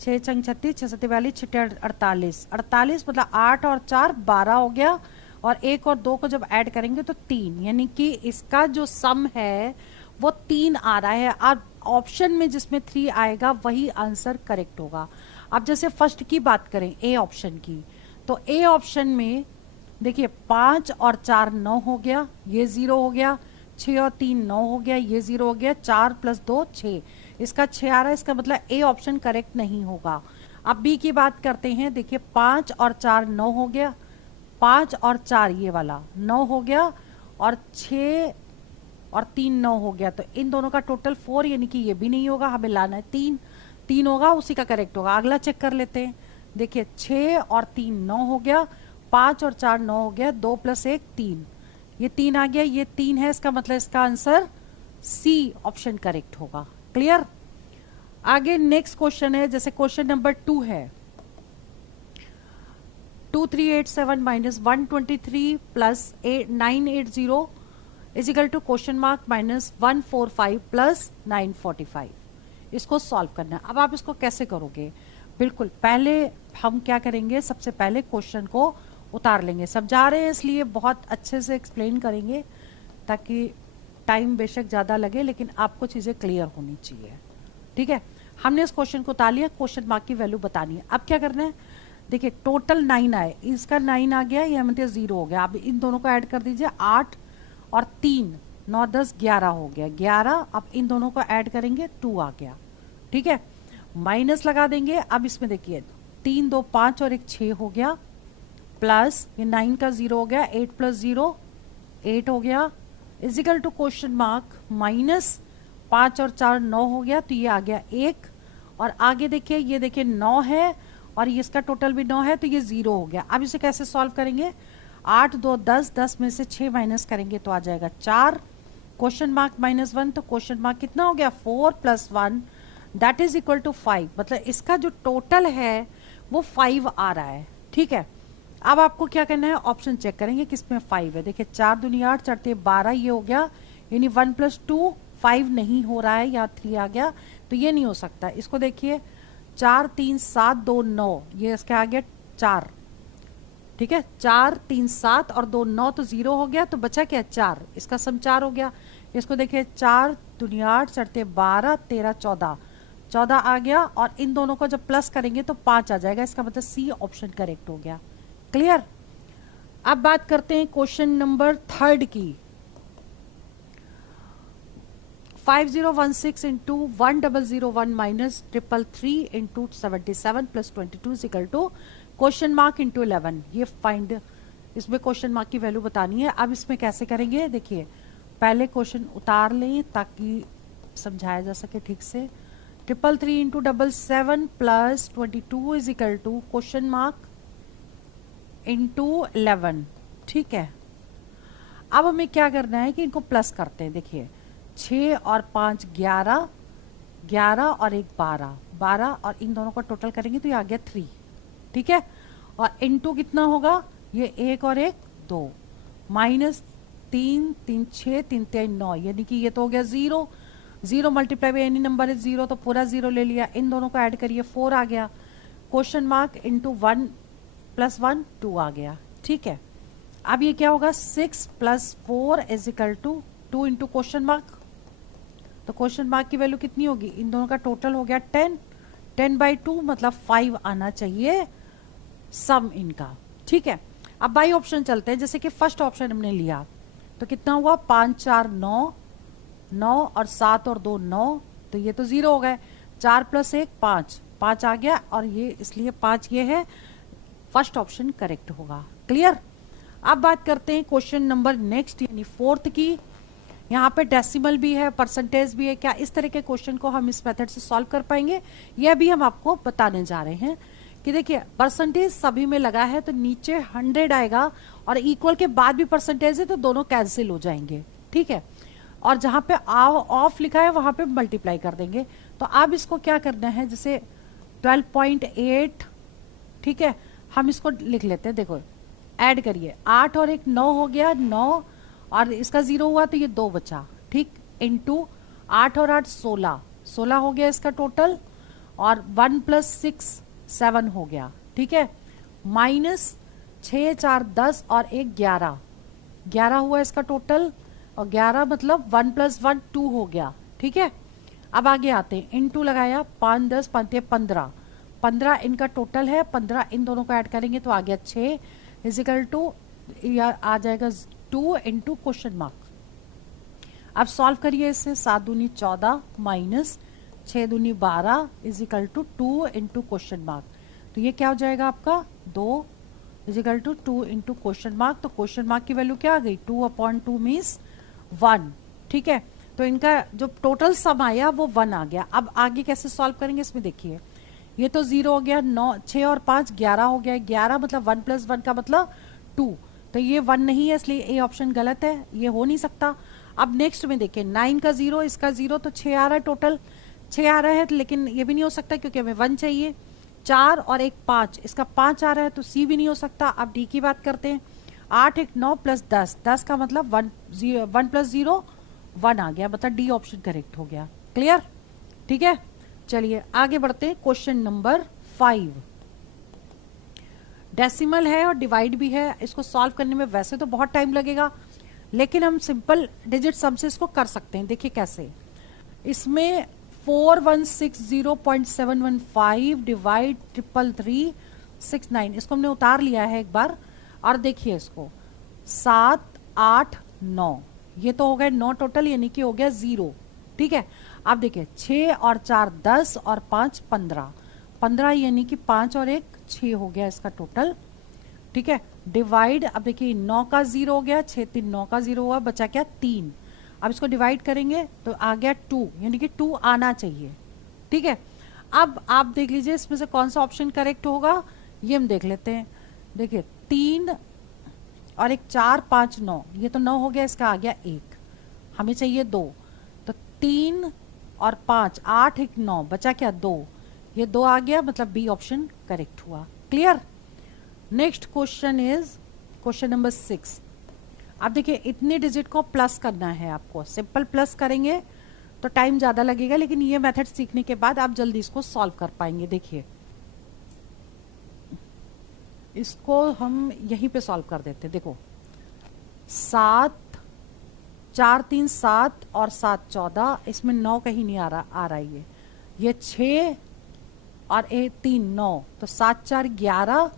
6 छंग 36, 6 सत्ते 42, 6 48, 48 मतलब 8 और 4 12 हो गया और 1 और 2 को जब ऐड करेंगे तो 3, यानी कि इसका जो सम है वो 3 आ रहा है। अब ऑप्शन में जिसमें 3 आएगा वही आंसर करेक्ट होगा। अब जैसे फर्स्ट की बात करें, ए ऑप्शन की, तो ए ऑप्शन में देखिए 5 और 4 9 हो गया, ये 0 हो गया, 6 और 3 9 हो गया, ये 0 हो गया, 4 + 2 6, इसका 6 आ रहा है, इसका मतलब ए ऑप्शन करेक्ट नहीं होगा। अब बी की बात करते हैं, देखिए 5 और 4 9 हो गया, 5 और 4 ये वाला 9 हो गया और 6 और 3 9 हो गया, तो इन दोनों का टोटल 4, यानी कि ये भी नहीं होगा, हमें लाना है 3 होगा, उसी का करेक्ट होगा। अगला चेक कर लेते हैं, देखिए 6 और 3 9 हो गया, 5 और 4 9 हो गया, 2 + 1 3, ये 3 आ गया, ये 3 है, इसका मतलब इसका आंसर सी ऑप्शन करेक्ट होगा, क्लियर। आगे नेक्स्ट क्वेश्चन है, जैसे क्वेश्चन नंबर 2 है 2387 - 123 + 980 = क्वेश्चन मार्क -145 + 945। इसको सॉल्व करना है। अब आप इसको कैसे करोगे, बिल्कुल पहले हम क्या करेंगे, सबसे पहले क्वेश्चन को उतार लेंगे। समझा रहे हैं इसलिए बहुत अच्छे से एक्सप्लेन करेंगे ताकि टाइम बेशक ज़्यादा लगे लेकिन आपको चीज़ें क्लियर होनी चाहिए, ठीक है। हमने इस क्वेश्चन को उतार लिया, क्वेश्चन मार्क की वैल्यू बतानी है। अब क्या करना है, देखिए टोटल 9 आए, इसका 9 आ गया, यह मतलब 0 हो गया। अब इन दोनों को ऐड कर दीजिए, 8 और 3 9 10 11 हो गया, 11। अब इन दोनों को ऐड करेंगे, 2 आ गया, ठीक है। माइनस लगा देंगे, अब इसमें देखिए 3 2 5 और 1 6 हो गया, प्लस ये 9 का 0 हो गया, 8 + 0 8 हो गया, इजिकल टू क्वेश्चन मार्क -5 और 4 9 हो गया, तो ये आ गया 1 और आगे देखिए ये देखिए 9 है और ये इसका टोटल भी 9 है, तो ये 0 हो गया। अब इसे कैसे सॉल्व करेंगे, 8 2 10, 10 में से 6 माइनस करेंगे तो आ जाएगा 4, क्वेश्चन मार्क -1, तो क्वेश्चन मार्क कितना हो गया, 4 + 1 दैट इज इक्वल टू 5, मतलब इसका जो टोटल है वो 5 आ रहा है, ठीक है। अब आपको क्या करना है, ऑप्शन चेक करेंगे किसमें 5 है। देखिए 4 दूनी 8, 4 12, ये हो गया, यानी 1 + 2 5 नहीं हो रहा है, यहाँ 3 आ गया, तो ये नहीं हो सकता। इसको देखिए 4 3 7 2 9, ये इसका आ गया 4, ठीक है। 4 3 7 और 2 9, तो 0 हो गया, तो बचा क्या 4, इसका सम 4 हो गया। इसको देखिए 4 दूनी 8, 4 12 13 14, 14 आ गया और इन दोनों को जब प्लस करेंगे तो 5 आ जाएगा, इसका मतलब सी ऑप्शन करेक्ट हो गया, क्लियर। अब बात करते हैं क्वेश्चन नंबर 3 की, 5016 into 1001 minus 333 into 77 plus 22 is equal to question mark into 11। ये फाइंड, इसमें क्वेश्चन मार्क की वैल्यू बतानी है। अब इसमें कैसे करेंगे, देखिए पहले क्वेश्चन उतार लें ताकि समझाया जा सके ठीक से। 333 into 77 plus 22 is equal to question mark into 11। ठीक है, अब हमें क्या करना है कि इनको प्लस करते हैं। देखिए 6 और 5 11, 11 और 1 12, 12 और इन दोनों का टोटल करेंगे तो ये आ गया 3। ठीक है, और इनटू कितना होगा, ये 1 और 1 2, माइनस 3 3 6 3 3 9, यानी कि ये तो हो गया 0। 0 multiply by any number is 0, तो पूरा 0 ले लिया। इन दोनों को ऐड करिए 4 आ गया। क्वेश्चन मार्क इंटू 1 प्लस 1 2 आ गया। ठीक है, अब ये क्या होगा, 6 plus 4 is equal to 2 into question mark. तो क्वेश्चन मार्क की वैल्यू कितनी होगी, इन दोनों का टोटल हो गया 10, 10/2 मतलब 5 आना चाहिए सम इनका। ठीक है, अब बाई ऑप्शन चलते हैं। जैसे कि फर्स्ट ऑप्शन हमने लिया तो कितना हुआ, 5 4 9, 9 और 7 और 2 9, तो ये तो 0 हो गए। 4 प्लस 1 5, 5 आ गया, और ये इसलिए 5 ये है, फर्स्ट ऑप्शन करेक्ट होगा। क्लियर। अब बात करते हैं क्वेश्चन नंबर नेक्स्ट यानी 4th की। यहाँ पे डेसिमल भी है, परसेंटेज भी है। क्या इस तरह के क्वेश्चन को हम इस मेथड से सॉल्व कर पाएंगे, यह भी हम आपको बताने जा रहे हैं। कि देखिए परसेंटेज सभी में लगा है तो नीचे 100 आएगा, और इक्वल के बाद भी परसेंटेज है तो दोनों कैंसिल हो जाएंगे। ठीक है, और जहां पे ऑफ लिखा है वहां पे मल्टीप्लाई कर देंगे। तो अब इसको क्या करना है, जैसे 12.8, ठीक है, हम इसको लिख लेते हैं। देखो ऐड करिए, 8 और 1 9 हो गया, 9 और इसका 0 हुआ तो ये 2 बचा। ठीक, इंटू 8 और 8 16, 16 हो गया इसका टोटल, और 1 प्लस 6 7 हो गया। ठीक है, माइनस 6 4 10 और 1 11, 11 हुआ इसका टोटल, और 11 मतलब 1 प्लस 1 2 हो गया। ठीक है, अब आगे आते हैं, इंटू लगाया 5 10 5 15, 15 इनका टोटल है, 15 इन दोनों को ऐड करेंगे तो आ गया 6 इजिकल टू आ जाएगा 2 इंटू क्वेश्चन मार्क। अब सॉल्व करिए इसे, 7 दूनी 14 माइनस 6 दूनी 12 is equal to 2 into question mark. तो ये क्या हो जाएगा आपका 2 is equal to 2 into question mark. तो क्वेश्चन मार्क की वैल्यू क्या आ गई, 2/2 मीन्स 1। ठीक है, तो इनका जो टोटल सम आया वो 1 आ गया। अब आगे कैसे सॉल्व करेंगे, इसमें देखिए ये तो 0 हो गया, 9 6 और 5 11 हो गया, 11 मतलब 1 प्लस 1 का मतलब 2, तो ये 1 नहीं है, इसलिए ए ऑप्शन गलत है, ये हो नहीं सकता। अब नेक्स्ट में देखिए 9 का 0 इसका 0, तो 6 आ रहा है, टोटल 6 आ रहा है, लेकिन ये भी नहीं हो सकता क्योंकि हमें 1 चाहिए। 4 और 1 5, इसका 5 आ रहा है, तो सी भी नहीं हो सकता। अब डी की बात करते हैं, 8 1 9 प्लस 10, 10 का मतलब 1 प्लस 0 1 आ गया, मतलब डी ऑप्शन करेक्ट हो गया। क्लियर। ठीक है, चलिए आगे बढ़ते हैं। क्वेश्चन नंबर 5, डेसिमल है और डिवाइड भी है। इसको सॉल्व करने में वैसे तो बहुत टाइम लगेगा, लेकिन हम सिंपल डिजिट सम से इसको कर सकते हैं। देखिए कैसे, इसमें 4160.715 डिवाइड 33369, इसको हमने उतार लिया है एक बार, और देखिए इसको 7 8 9, ये तो हो गए 9 टोटल, यानी कि हो गया 0। ठीक है, अब देखिए 6 और 4 10 और 5 15, 15 यानी कि 5 और 1 6 हो गया इसका टोटल। ठीक है, डिवाइड, अब देखिए 9 का 0 हो गया, 6 3 9 का 0 हुआ, बचा क्या 3। अब इसको डिवाइड करेंगे तो आ गया 2, यानी कि 2 आना चाहिए। ठीक है, अब आप देख लीजिए इसमें से कौन सा ऑप्शन करेक्ट होगा, ये हम देख लेते हैं। देखिए 3 और 1 4 5 9, ये तो 9 हो गया, इसका आ गया 1, हमें चाहिए 2, तो 3 और 5 8 1 9, बचा क्या 2, ये 2 आ गया, मतलब बी ऑप्शन करेक्ट हुआ। Clear. Next question is question number 6। अब देखिए इतने डिजिट को प्लस करना है आपको, सिंपल प्लस करेंगे तो टाइम ज्यादा लगेगा, लेकिन ये मेथड सीखने के बाद आप जल्दी इसको सॉल्व कर पाएंगे। देखिए इसको हम यहीं पे सॉल्व कर देते। देखो 7 4 3 7 और 7 14, इसमें 9 कहीं नहीं आ रहा ये 6 और 1 3 9, तो 7 4 11,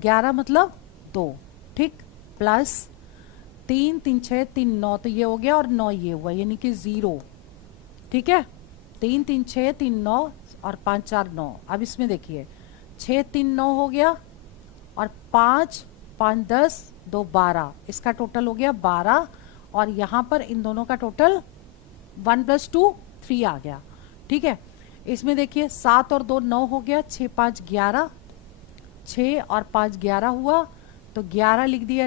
11 मतलब 2। ठीक, प्लस 3 3 6 3 9, तो ये हो गया, और 9 ये हुआ, यानी कि 0। ठीक है, 3 3 6 3 9 और 5 4 9। अब इसमें देखिए 6 3 9 हो गया और 5 5 10 2 12, इसका टोटल हो गया 12 और यहाँ पर इन दोनों का टोटल 1 + 2 3 आ गया। ठीक है, इसमें देखिए 7 और 2 9 हो गया, 6 5 11, 6 और 5 11 हुआ, तो 11 लिख दिया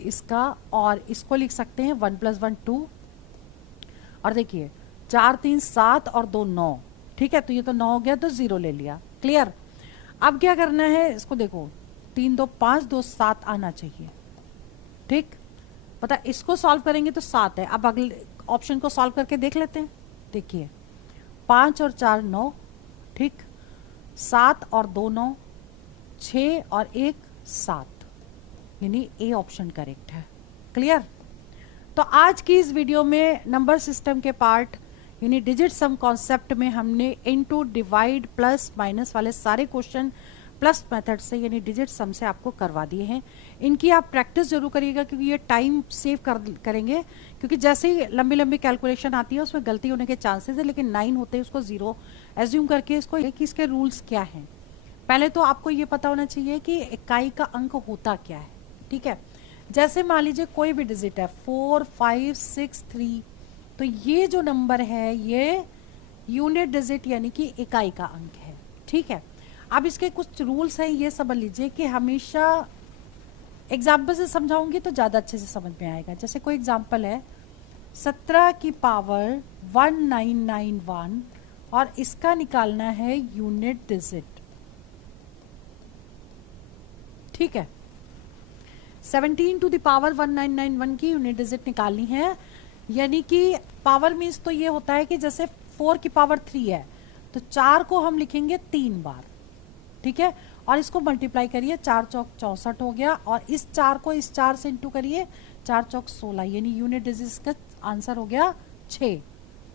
इसका और इसको लिख सकते हैं 1 + 1 2। और देखिए 4 3 7 और 2 9। ठीक है, तो ये तो 9 हो गया तो 0 ले लिया। क्लियर। अब क्या करना है, इसको देखो 3 2 5 2 7 आना चाहिए। ठीक, पता इसको सॉल्व करेंगे तो 7 है। अब अगले ऑप्शन को सॉल्व करके देख लेते हैं। देखिए 5 और 4 9, ठीक, 7 और 2 9, 6 और 1 7, यानी ए ऑप्शन करेक्ट है। क्लियर। तो आज की इस वीडियो में नंबर सिस्टम के पार्ट यानी डिजिट सम कॉन्सेप्ट में हमने इनटू, डिवाइड, प्लस, माइनस वाले सारे क्वेश्चन प्लस मेथड से यानी डिजिट सम से आपको करवा दिए हैं। इनकी आप प्रैक्टिस जरूर करिएगा क्योंकि ये टाइम सेव करेंगे, क्योंकि जैसे ही लंबी लंबी कैलकुलेशन आती है उसमें गलती होने के चांसेस है, लेकिन 9 होते हैं उसको 0 एज्यूम करके इसको कि इसके रूल्स क्या हैं। पहले तो आपको ये पता होना चाहिए कि इकाई का अंक होता क्या है। ठीक है, जैसे मान लीजिए कोई भी डिजिट है 4 5 6 3, तो ये जो नंबर है ये यूनिट डिजिट यानी कि इकाई का अंक है। ठीक है, अब इसके कुछ रूल्स हैं, ये समझ लीजिए कि हमेशा एग्जाम्पल से समझाऊंगी तो ज़्यादा अच्छे से समझ में आएगा। जैसे कोई एग्जाम्पल है 17 की पावर 1991 और इसका निकालना है यूनिट डिजिट। ठीक है, 17 टू द पावर 1991 की यूनिट डिजिट निकालनी है, यानी कि पावर मीन्स तो ये होता है कि जैसे 4 की पावर 3 है तो 4 को हम लिखेंगे 3 बार। ठीक है, और इसको मल्टीप्लाई करिए, 4 चौक 64 हो गया और इस 4 को इस 4 से इंटू करिए, 4 चौक 16, यानी यूनिट डिजिट का आंसर हो गया 6।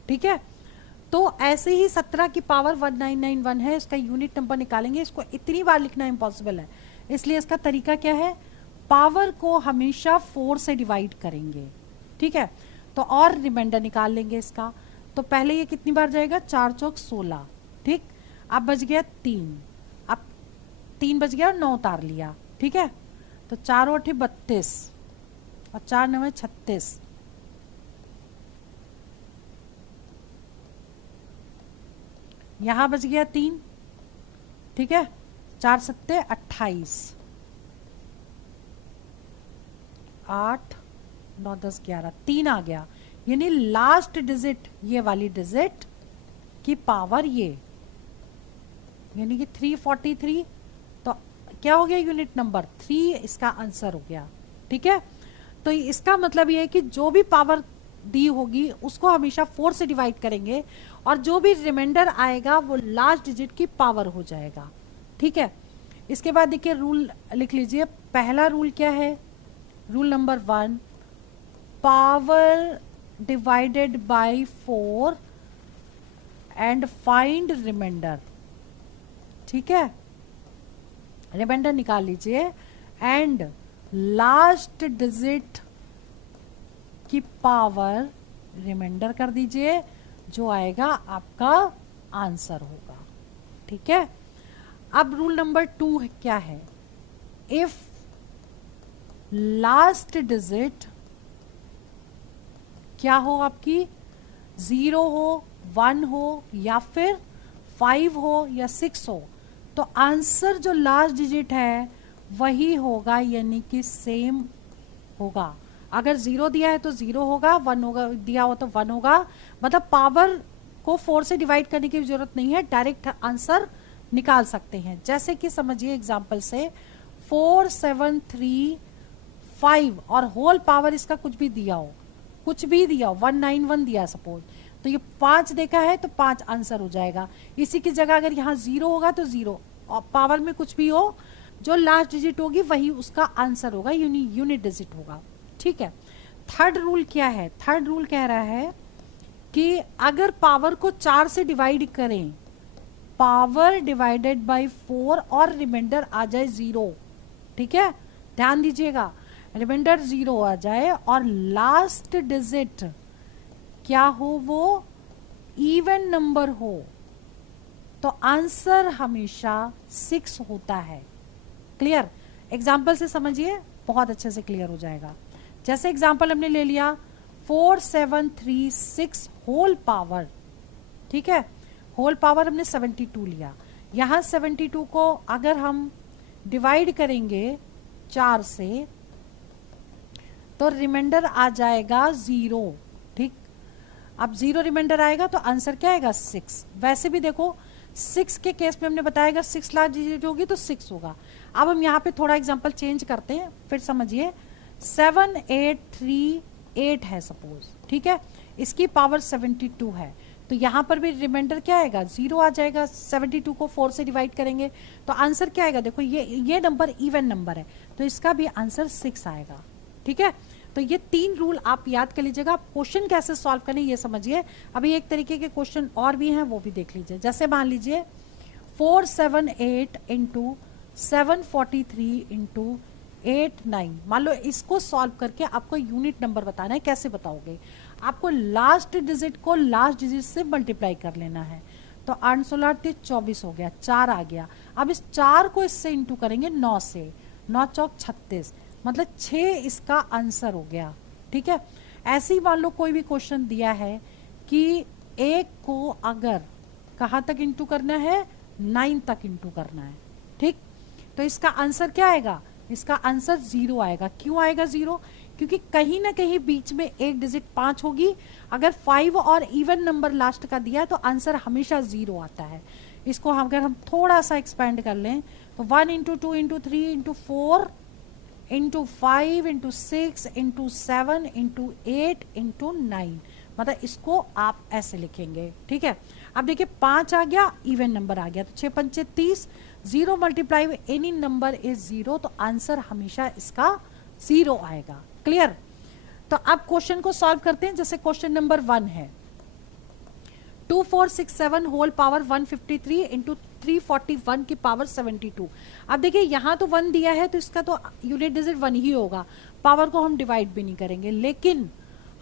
ठीक है, तो ऐसे ही 17 की पावर 1991 है, इसका यूनिट नंबर निकालेंगे। इसको इतनी बार लिखना इम्पॉसिबल है, इसलिए इसका तरीका क्या है, पावर को हमेशा 4 से डिवाइड करेंगे। ठीक है, तो और रिमाइंडर निकाल लेंगे इसका। तो पहले ये कितनी बार जाएगा, 4 चौक 16। ठीक, अब बच गया 3, अब 3 बच गया और 9 उतार लिया। ठीक है, तो 4 8 32 और 4 9 36, यहां बच गया 3। ठीक है, 4 7 28, 8 9 10 11, 3 आ गया, यानी लास्ट डिजिट ये वाली डिजिट की पावर ये, यानी कि 343। तो क्या हो गया यूनिट नंबर 3, इसका आंसर हो गया। ठीक है, तो इसका मतलब ये है कि जो भी पावर दी होगी उसको हमेशा 4 से डिवाइड करेंगे और जो भी रिमाइंडर आएगा वो लास्ट डिजिट की पावर हो जाएगा। ठीक है, इसके बाद देखिए रूल लिख लीजिए। पहला रूल क्या है, rule number 1, power divided by 4 and find remainder. ठीक है, रिमाइंडर निकाल लीजिए एंड लास्ट डिजिट की पावर रिमाइंडर कर दीजिए, जो आएगा आपका आंसर होगा। ठीक है, अब रूल नंबर 2 क्या है, इफ लास्ट डिजिट क्या हो आपकी, 0 हो, 1 हो या फिर 5 हो या 6 हो, तो आंसर जो लास्ट डिजिट है वही होगा, यानी कि सेम होगा। अगर 0 दिया है तो 0 होगा, 1 होगा, दिया हो तो 1 होगा। मतलब पावर को 4 से डिवाइड करने की जरूरत नहीं है, डायरेक्ट आंसर निकाल सकते हैं। जैसे कि समझिए एग्जांपल से 4 7 3 5 और होल पावर इसका कुछ भी दिया हो, 191 दिया सपोज, तो ये 5 देखा है तो 5 आंसर हो जाएगा। इसी की जगह अगर यहाँ 0 होगा तो 0, और पावर में कुछ भी हो जो लास्ट डिजिट होगी वही उसका आंसर होगा, यूनिट डिजिट होगा। ठीक है, थर्ड रूल क्या है, थर्ड रूल कह रहा है कि अगर पावर को 4 से डिवाइड करें, पावर डिवाइडेड बाय 4 और रिमाइंडर आ जाए 0। ठीक है, ध्यान दीजिएगा, रिमाइंडर 0 आ जाए और लास्ट डिजिट क्या हो, वो इवन नंबर हो, तो आंसर हमेशा 6 होता है। क्लियर? एग्जाम्पल से समझिए, बहुत अच्छे से क्लियर हो जाएगा। जैसे एग्जाम्पल हमने ले लिया 4736 होल पावर, ठीक है, होल पावर हमने 72 लिया। यहां 72 को अगर हम डिवाइड करेंगे 4 से तो रिमाइंडर आ जाएगा 0। ठीक, अब 0 रिमाइंडर आएगा तो आंसर क्या आएगा, 6। वैसे भी देखो 6 के केस में हमने बताया 6 लास्ट डिजिट होगी तो 6 होगा। अब हम यहाँ पे थोड़ा एग्जांपल चेंज करते हैं, फिर समझिए। 7838 है सपोज, ठीक है, इसकी पावर 72 है, तो यहाँ पर भी रिमाइंडर क्या आएगा, 0 आ जाएगा। 72 को 4 से डिवाइड करेंगे तो आंसर क्या आएगा, देखो ये नंबर इवन नंबर है तो इसका भी आंसर 6 आएगा। ठीक है, तो ये 3 रूल आप याद कर लीजिएगा। आप क्वेश्चन कैसे सॉल्व करें ये समझिए। अभी एक तरीके के क्वेश्चन और भी हैं, वो भी देख लीजिए। जैसे मान लीजिए 478 इंटू 743 इंटू 89, मान लो इसको सॉल्व करके आपको यूनिट नंबर बताना है। कैसे बताओगे, आपको लास्ट डिजिट को लास्ट डिजिट से मल्टीप्लाई कर लेना है। तो 8 16 24 हो गया, 4 आ गया। अब इस 4 को इससे इंटू करेंगे 9 से, 9 चौक 36, मतलब 6 इसका आंसर हो गया। ठीक है, ऐसे ही मान लो कोई भी क्वेश्चन दिया है कि 1 को अगर कहाँ तक इंटू करना है, 9 तक इंटू करना है। ठीक, तो इसका आंसर क्या आएगा, इसका आंसर 0 आएगा। क्यों आएगा 0, क्योंकि कहीं ना कहीं बीच में एक डिजिट 5 होगी। अगर 5 और इवन नंबर लास्ट का दिया है तो आंसर हमेशा 0 आता है। इसको अगर हम थोड़ा सा एक्सपेंड कर लें तो 1 into 2 into 3 into 4 into 5 into 6 into 7 into 8 into 9, मतलब इसको आप ऐसे लिखेंगे। ठीक है, अब देखिए 5 आ गया, इवन नंबर आ गया, तो 6 पंचे 30, 0 multiply with any number is 0, तो आंसर हमेशा इसका 0 आएगा। क्लियर? तो अब क्वेश्चन को सॉल्व करते हैं। जैसे क्वेश्चन नंबर 1 है 2467 होल पावर 153 इंटू 341 की पावर 72। अब देखिए यहाँ तो 1 दिया है तो इसका तो यूनिट डिजिट 1 ही होगा, पावर को हम डिवाइड भी नहीं करेंगे। लेकिन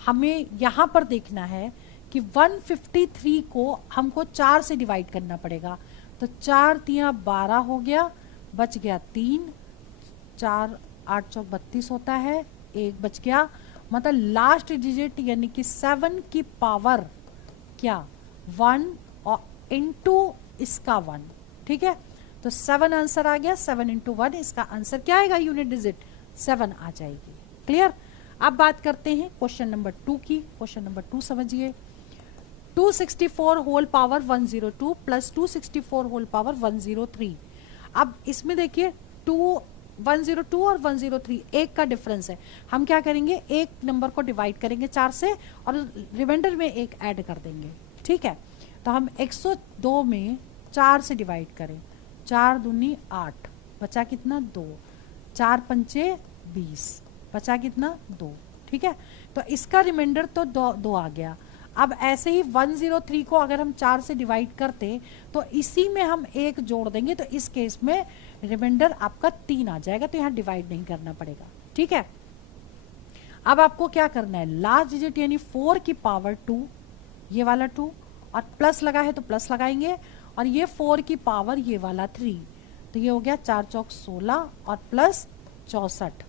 हमें यहाँ पर देखना है कि 153 को हमको 4 से डिवाइड करना पड़ेगा। तो 4 3 12 हो गया, बच गया 3, 4 8 चौक 32 होता है, 1 बच गया, मतलब लास्ट डिजिट यानी कि 7 की पावर क्या 1 और इंटू इसका 1। ठीक है, तो 7 आंसर आ गया, 7 इंटू 1, इसका आंसर क्या आएगा, यूनिट डिजिट 7 आ जाएगी। क्लियर? अब बात करते हैं क्वेश्चन नंबर 2 की। क्वेश्चन नंबर 2 समझिए, 264 whole power 102 plus 264 whole power 103। अब इसमें देखिए 102 और 103 एक का डिफरेंस है। हम क्या करेंगे, एक नंबर को डिवाइड करेंगे 4 से और रिमाइंडर में 1 ऐड कर देंगे। ठीक है, तो हम 102 में 4 से डिवाइड करें, 4 दूनी 8, बचा कितना 2, 4 पंचे 20, बचा कितना 2। ठीक है, तो इसका रिमाइंडर तो 2 आ गया। अब ऐसे ही 103 को अगर हम 4 से डिवाइड करते तो इसी में हम 1 जोड़ देंगे, तो इस केस में रिमाइंडर आपका 3 आ जाएगा, तो यहाँ डिवाइड नहीं करना पड़ेगा। ठीक है, अब आपको क्या करना है, लास्ट डिजिट यानी 4 की पावर 2, ये वाला 2 और प्लस लगा है तो प्लस लगाएंगे, और ये 4 की पावर ये वाला 3, तो ये हो गया 4 चौक 16 और प्लस 64,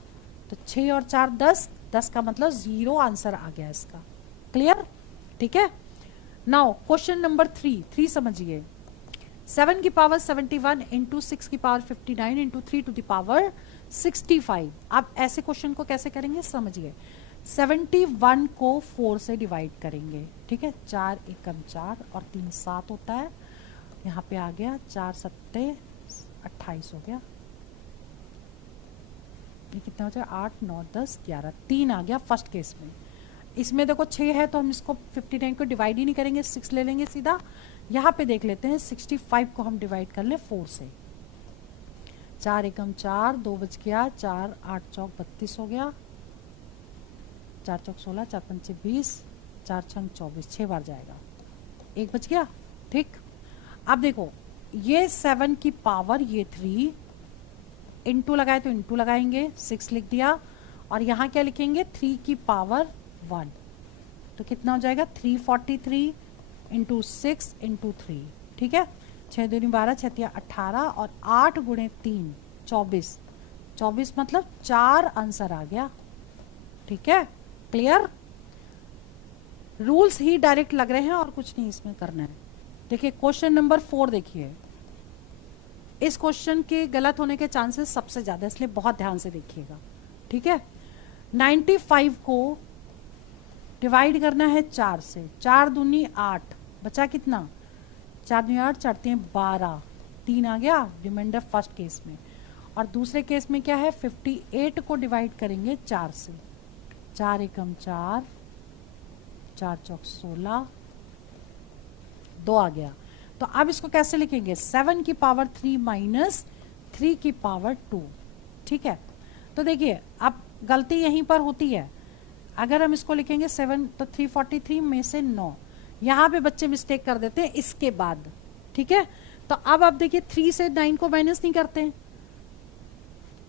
तो 6 और 4 10, 10 का मतलब 0 आंसर आ गया इसका। क्लियर? ठीक है, नाउ क्वेश्चन नंबर 3 समझिए, 7 की पावर 71 इंटू 6 की power 59 into 3 to the power 65। अब ऐसे क्वेश्चन को कैसे करेंगे समझिए। 71 को 4 से डिवाइड करेंगे। ठीक है, 4 एकम 4 और 3 7 होता है, यहाँ पे आ गया 4 सत्ते 28 हो गया, ये कितना हो जाएगा 8 9 10 11, 3 आ गया फर्स्ट केस में। इसमें देखो 6 है तो हम इसको 59 को डिवाइड ही नहीं करेंगे, 6 ले लेंगे सीधा। यहाँ पे देख लेते हैं 65 को हम डिवाइड कर ले 4 से, 4 एकम 4, 2 बच गया, 4 8 चौक 32 हो गया, 4 चौक 16, 4 पंचे 20, 4 छंग 24, 6 बार जाएगा, 1 बच गया। ठीक, अब देखो ये 7 की पावर ये 3, इंटू लगाए तो इंटू लगाएंगे, 6 लिख दिया, और यहाँ क्या लिखेंगे 3 की पावर 1, तो कितना हो जाएगा 343 इंटू 6 इंटू 3, ठीक है। 6 दूनी 12, 6 तिया 18 और 8 गुणे 3 24, 24 मतलब 4 आंसर आ गया, ठीक है। क्लियर, रूल्स ही डायरेक्ट लग रहे हैं और कुछ नहीं इसमें करना है। देखिए क्वेश्चन नंबर 4 देखिए, इस क्वेश्चन के गलत होने के चांसेस सबसे ज्यादा, इसलिए बहुत ध्यान से देखिएगा, ठीक है। 95 को डिवाइड करना है 4 से, 4 दूनी 8, बचा कितना 4 दूनी 8, 4 3 12, 3 आ गया रिमाइंडर फर्स्ट केस में। और दूसरे केस में क्या है 58 को डिवाइड करेंगे 4 से, 4 एकम 4, 4 चौक 16, 2 आ गया। तो अब इसको कैसे लिखेंगे 7 की पावर 3 माइनस 3 की पावर 2, ठीक है। तो देखिए अब गलती यहीं पर होती है, अगर हम इसको लिखेंगे 7 तो 343 में से 9, यहाँ पे बच्चे मिस्टेक कर देते हैं इसके बाद, ठीक है। तो अब आप देखिए 3 से 9 को माइनस नहीं करते हैं,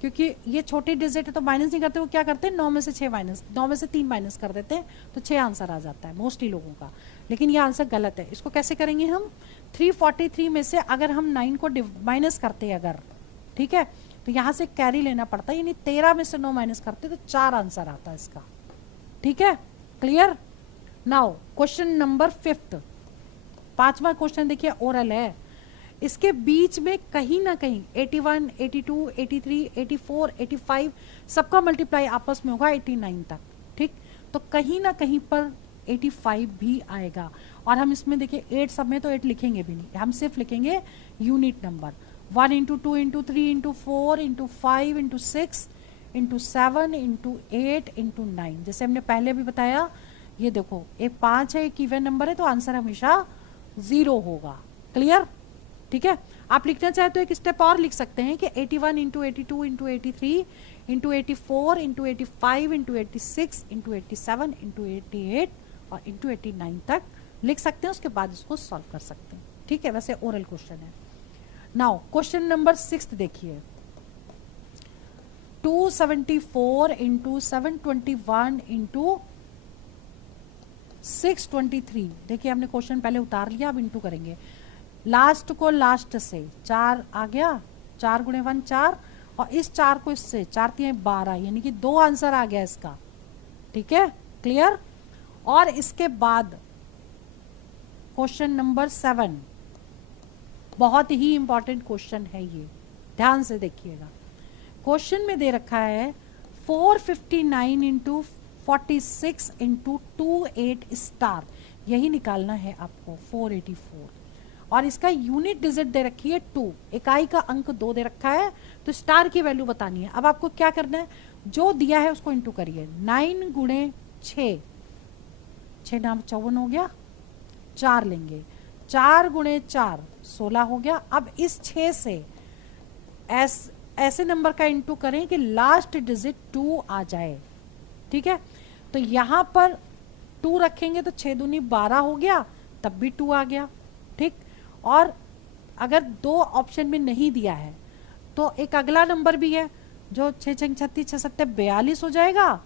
क्योंकि ये छोटे डिजिट है तो माइनस नहीं करते, वो क्या करते हैं 9 में से 6 माइनस, 9 में से 3 माइनस कर देते हैं, तो 6 आंसर आ जाता है मोस्टली लोगों का। लेकिन ये आंसर गलत है। इसको कैसे करेंगे हम 343 में से अगर हम 9 को माइनस करते हैं अगर, ठीक है, तो यहाँ से कैरी लेना पड़ता है, यानी 13 में से 9 माइनस करते तो 4 आंसर आता है इसका, ठीक है। क्लियर। नाउ क्वेश्चन नंबर 5, 5वां क्वेश्चन देखिए ओरल है। इसके बीच में कहीं ना कहीं 81, 82, 83, 84, 85 सबका मल्टीप्लाई आपस में होगा 89 तक, ठीक। तो कहीं ना कहीं पर 85 भी आएगा। और हम इसमें देखिए 8 सब में तो 8 लिखेंगे भी नहीं, हम सिर्फ लिखेंगे unit number 1 into 2 into 3 into 4 into 5 into 6 into 7 into 8 into 9। जैसे हमने पहले भी बताया, ये देखो एक 5 है, एक इवन नंबर है, तो आंसर हमेशा 0 होगा। क्लियर, ठीक है। आप लिखना चाहे तो एक स्टेप और लिख सकते हैं कि 81 into 82 into 83 into 84 into 85 into 86 into 87 into 88 और इंटू 89 तक लिख सकते हैं, उसके बाद इसको सॉल्व कर सकते हैं, ठीक है। वैसे ओरल क्वेश्चन है। नाउ क्वेश्चन नंबर 6 देखिए, 274 इंटू 721 इंटू 623। देखिए हमने क्वेश्चन पहले उतार लिया, अब इंटू करेंगे। लास्ट को लास्ट से 4 आ गया, 4 गुणे 1 4, और इस 4 को इससे 4 3 12, यानी कि 2 आंसर आ गया इसका, ठीक है। क्लियर। और इसके बाद क्वेश्चन नंबर 7 बहुत ही इंपॉर्टेंट क्वेश्चन है, ये ध्यान से देखिएगा। क्वेश्चन में दे रखा है 459 इंटू 46 इंटू 28 स्टार, यही निकालना है आपको 484। और इसका यूनिट डिजिट दे रखी है 2, इकाई का अंक 2 दे रखा है, तो स्टार की वैल्यू बतानी है। अब आपको क्या करना है, जो दिया है उसको इंटू करिए। 9 गुणे 6, 6 नाम 54 हो गया, 4 लेंगे, 4 गुणे 4 16 हो गया। अब इस 6 से ऐसे नंबर का इंटू करें कि लास्ट डिजिट 2 आ जाए, ठीक है। तो यहां पर 2 रखेंगे तो 6 दूनी 12 हो गया, तब भी 2 आ गया, ठीक। और अगर 2 ऑप्शन में नहीं दिया है तो एक अगला नंबर भी है जो 6 6 36 6 7 42 हो जाएगा,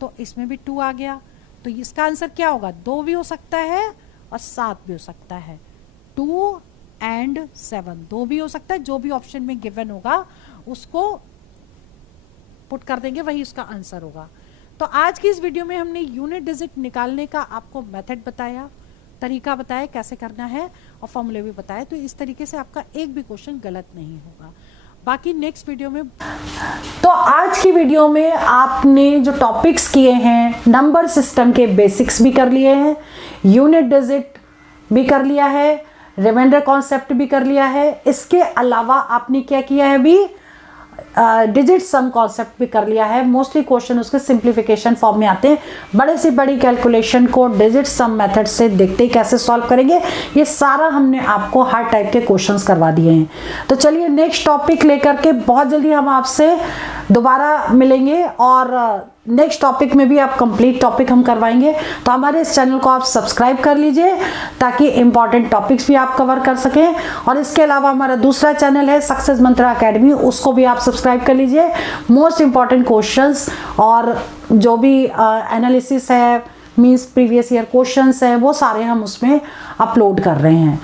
तो इसमें भी 2 आ गया। तो इसका आंसर क्या होगा, 2 भी हो सकता है और 7 भी हो सकता है। 2 एंड 7 2 भी हो सकता है, जो भी ऑप्शन में गिवन होगा उसको पुट कर देंगे, वही उसका आंसर होगा। तो आज की इस वीडियो में हमने यूनिट डिजिट निकालने का आपको मेथड बताया, तरीका बताया कैसे करना है, और फॉर्मूले भी बताया। तो इस तरीके से आपका एक भी क्वेश्चन गलत नहीं होगा। बाकी नेक्स्ट वीडियो में। तो आज की वीडियो में आपने जो टॉपिक्स किए हैं, नंबर सिस्टम के बेसिक्स भी कर लिए हैं, यूनिट डिजिट भी कर लिया है, रिमाइंडर कॉन्सेप्ट भी कर लिया है। इसके अलावा आपने क्या किया है, अभी डिजिट सम कॉन्सेप्ट भी कर लिया है। मोस्टली क्वेश्चन उसके सिंप्लीफिकेशन फॉर्म में आते हैं। बड़े से बड़ी कैलकुलेशन को डिजिट सम मेथड से देखते ही कैसे सॉल्व करेंगे, ये सारा हमने आपको हर टाइप के क्वेश्चंस करवा दिए हैं। तो चलिए नेक्स्ट टॉपिक लेकर के बहुत जल्दी हम आपसे दोबारा मिलेंगे, और नेक्स्ट टॉपिक में भी आप कंप्लीट टॉपिक हम करवाएंगे। तो हमारे इस चैनल को आप सब्सक्राइब कर लीजिए ताकि इंपॉर्टेंट टॉपिक्स भी आप कवर कर सकें। और इसके अलावा हमारा दूसरा चैनल है सक्सेस मंत्रा एकेडमी, उसको भी आप सब्सक्राइब कर लीजिए। मोस्ट इंपॉर्टेंट क्वेश्चंस और जो भी एनालिसिस है, मीन्स प्रीवियस ईयर क्वेश्चंस हैं, वो सारे हम उसमें अपलोड कर रहे हैं।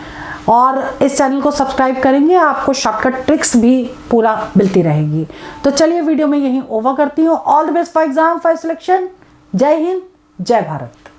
और इस चैनल को सब्सक्राइब करेंगे, आपको शॉर्टकट ट्रिक्स भी पूरा मिलती रहेगी। तो चलिए वीडियो में यहीं ओवर करती हूँ। All the best for exam, for selection. जय हिंद, जय भारत।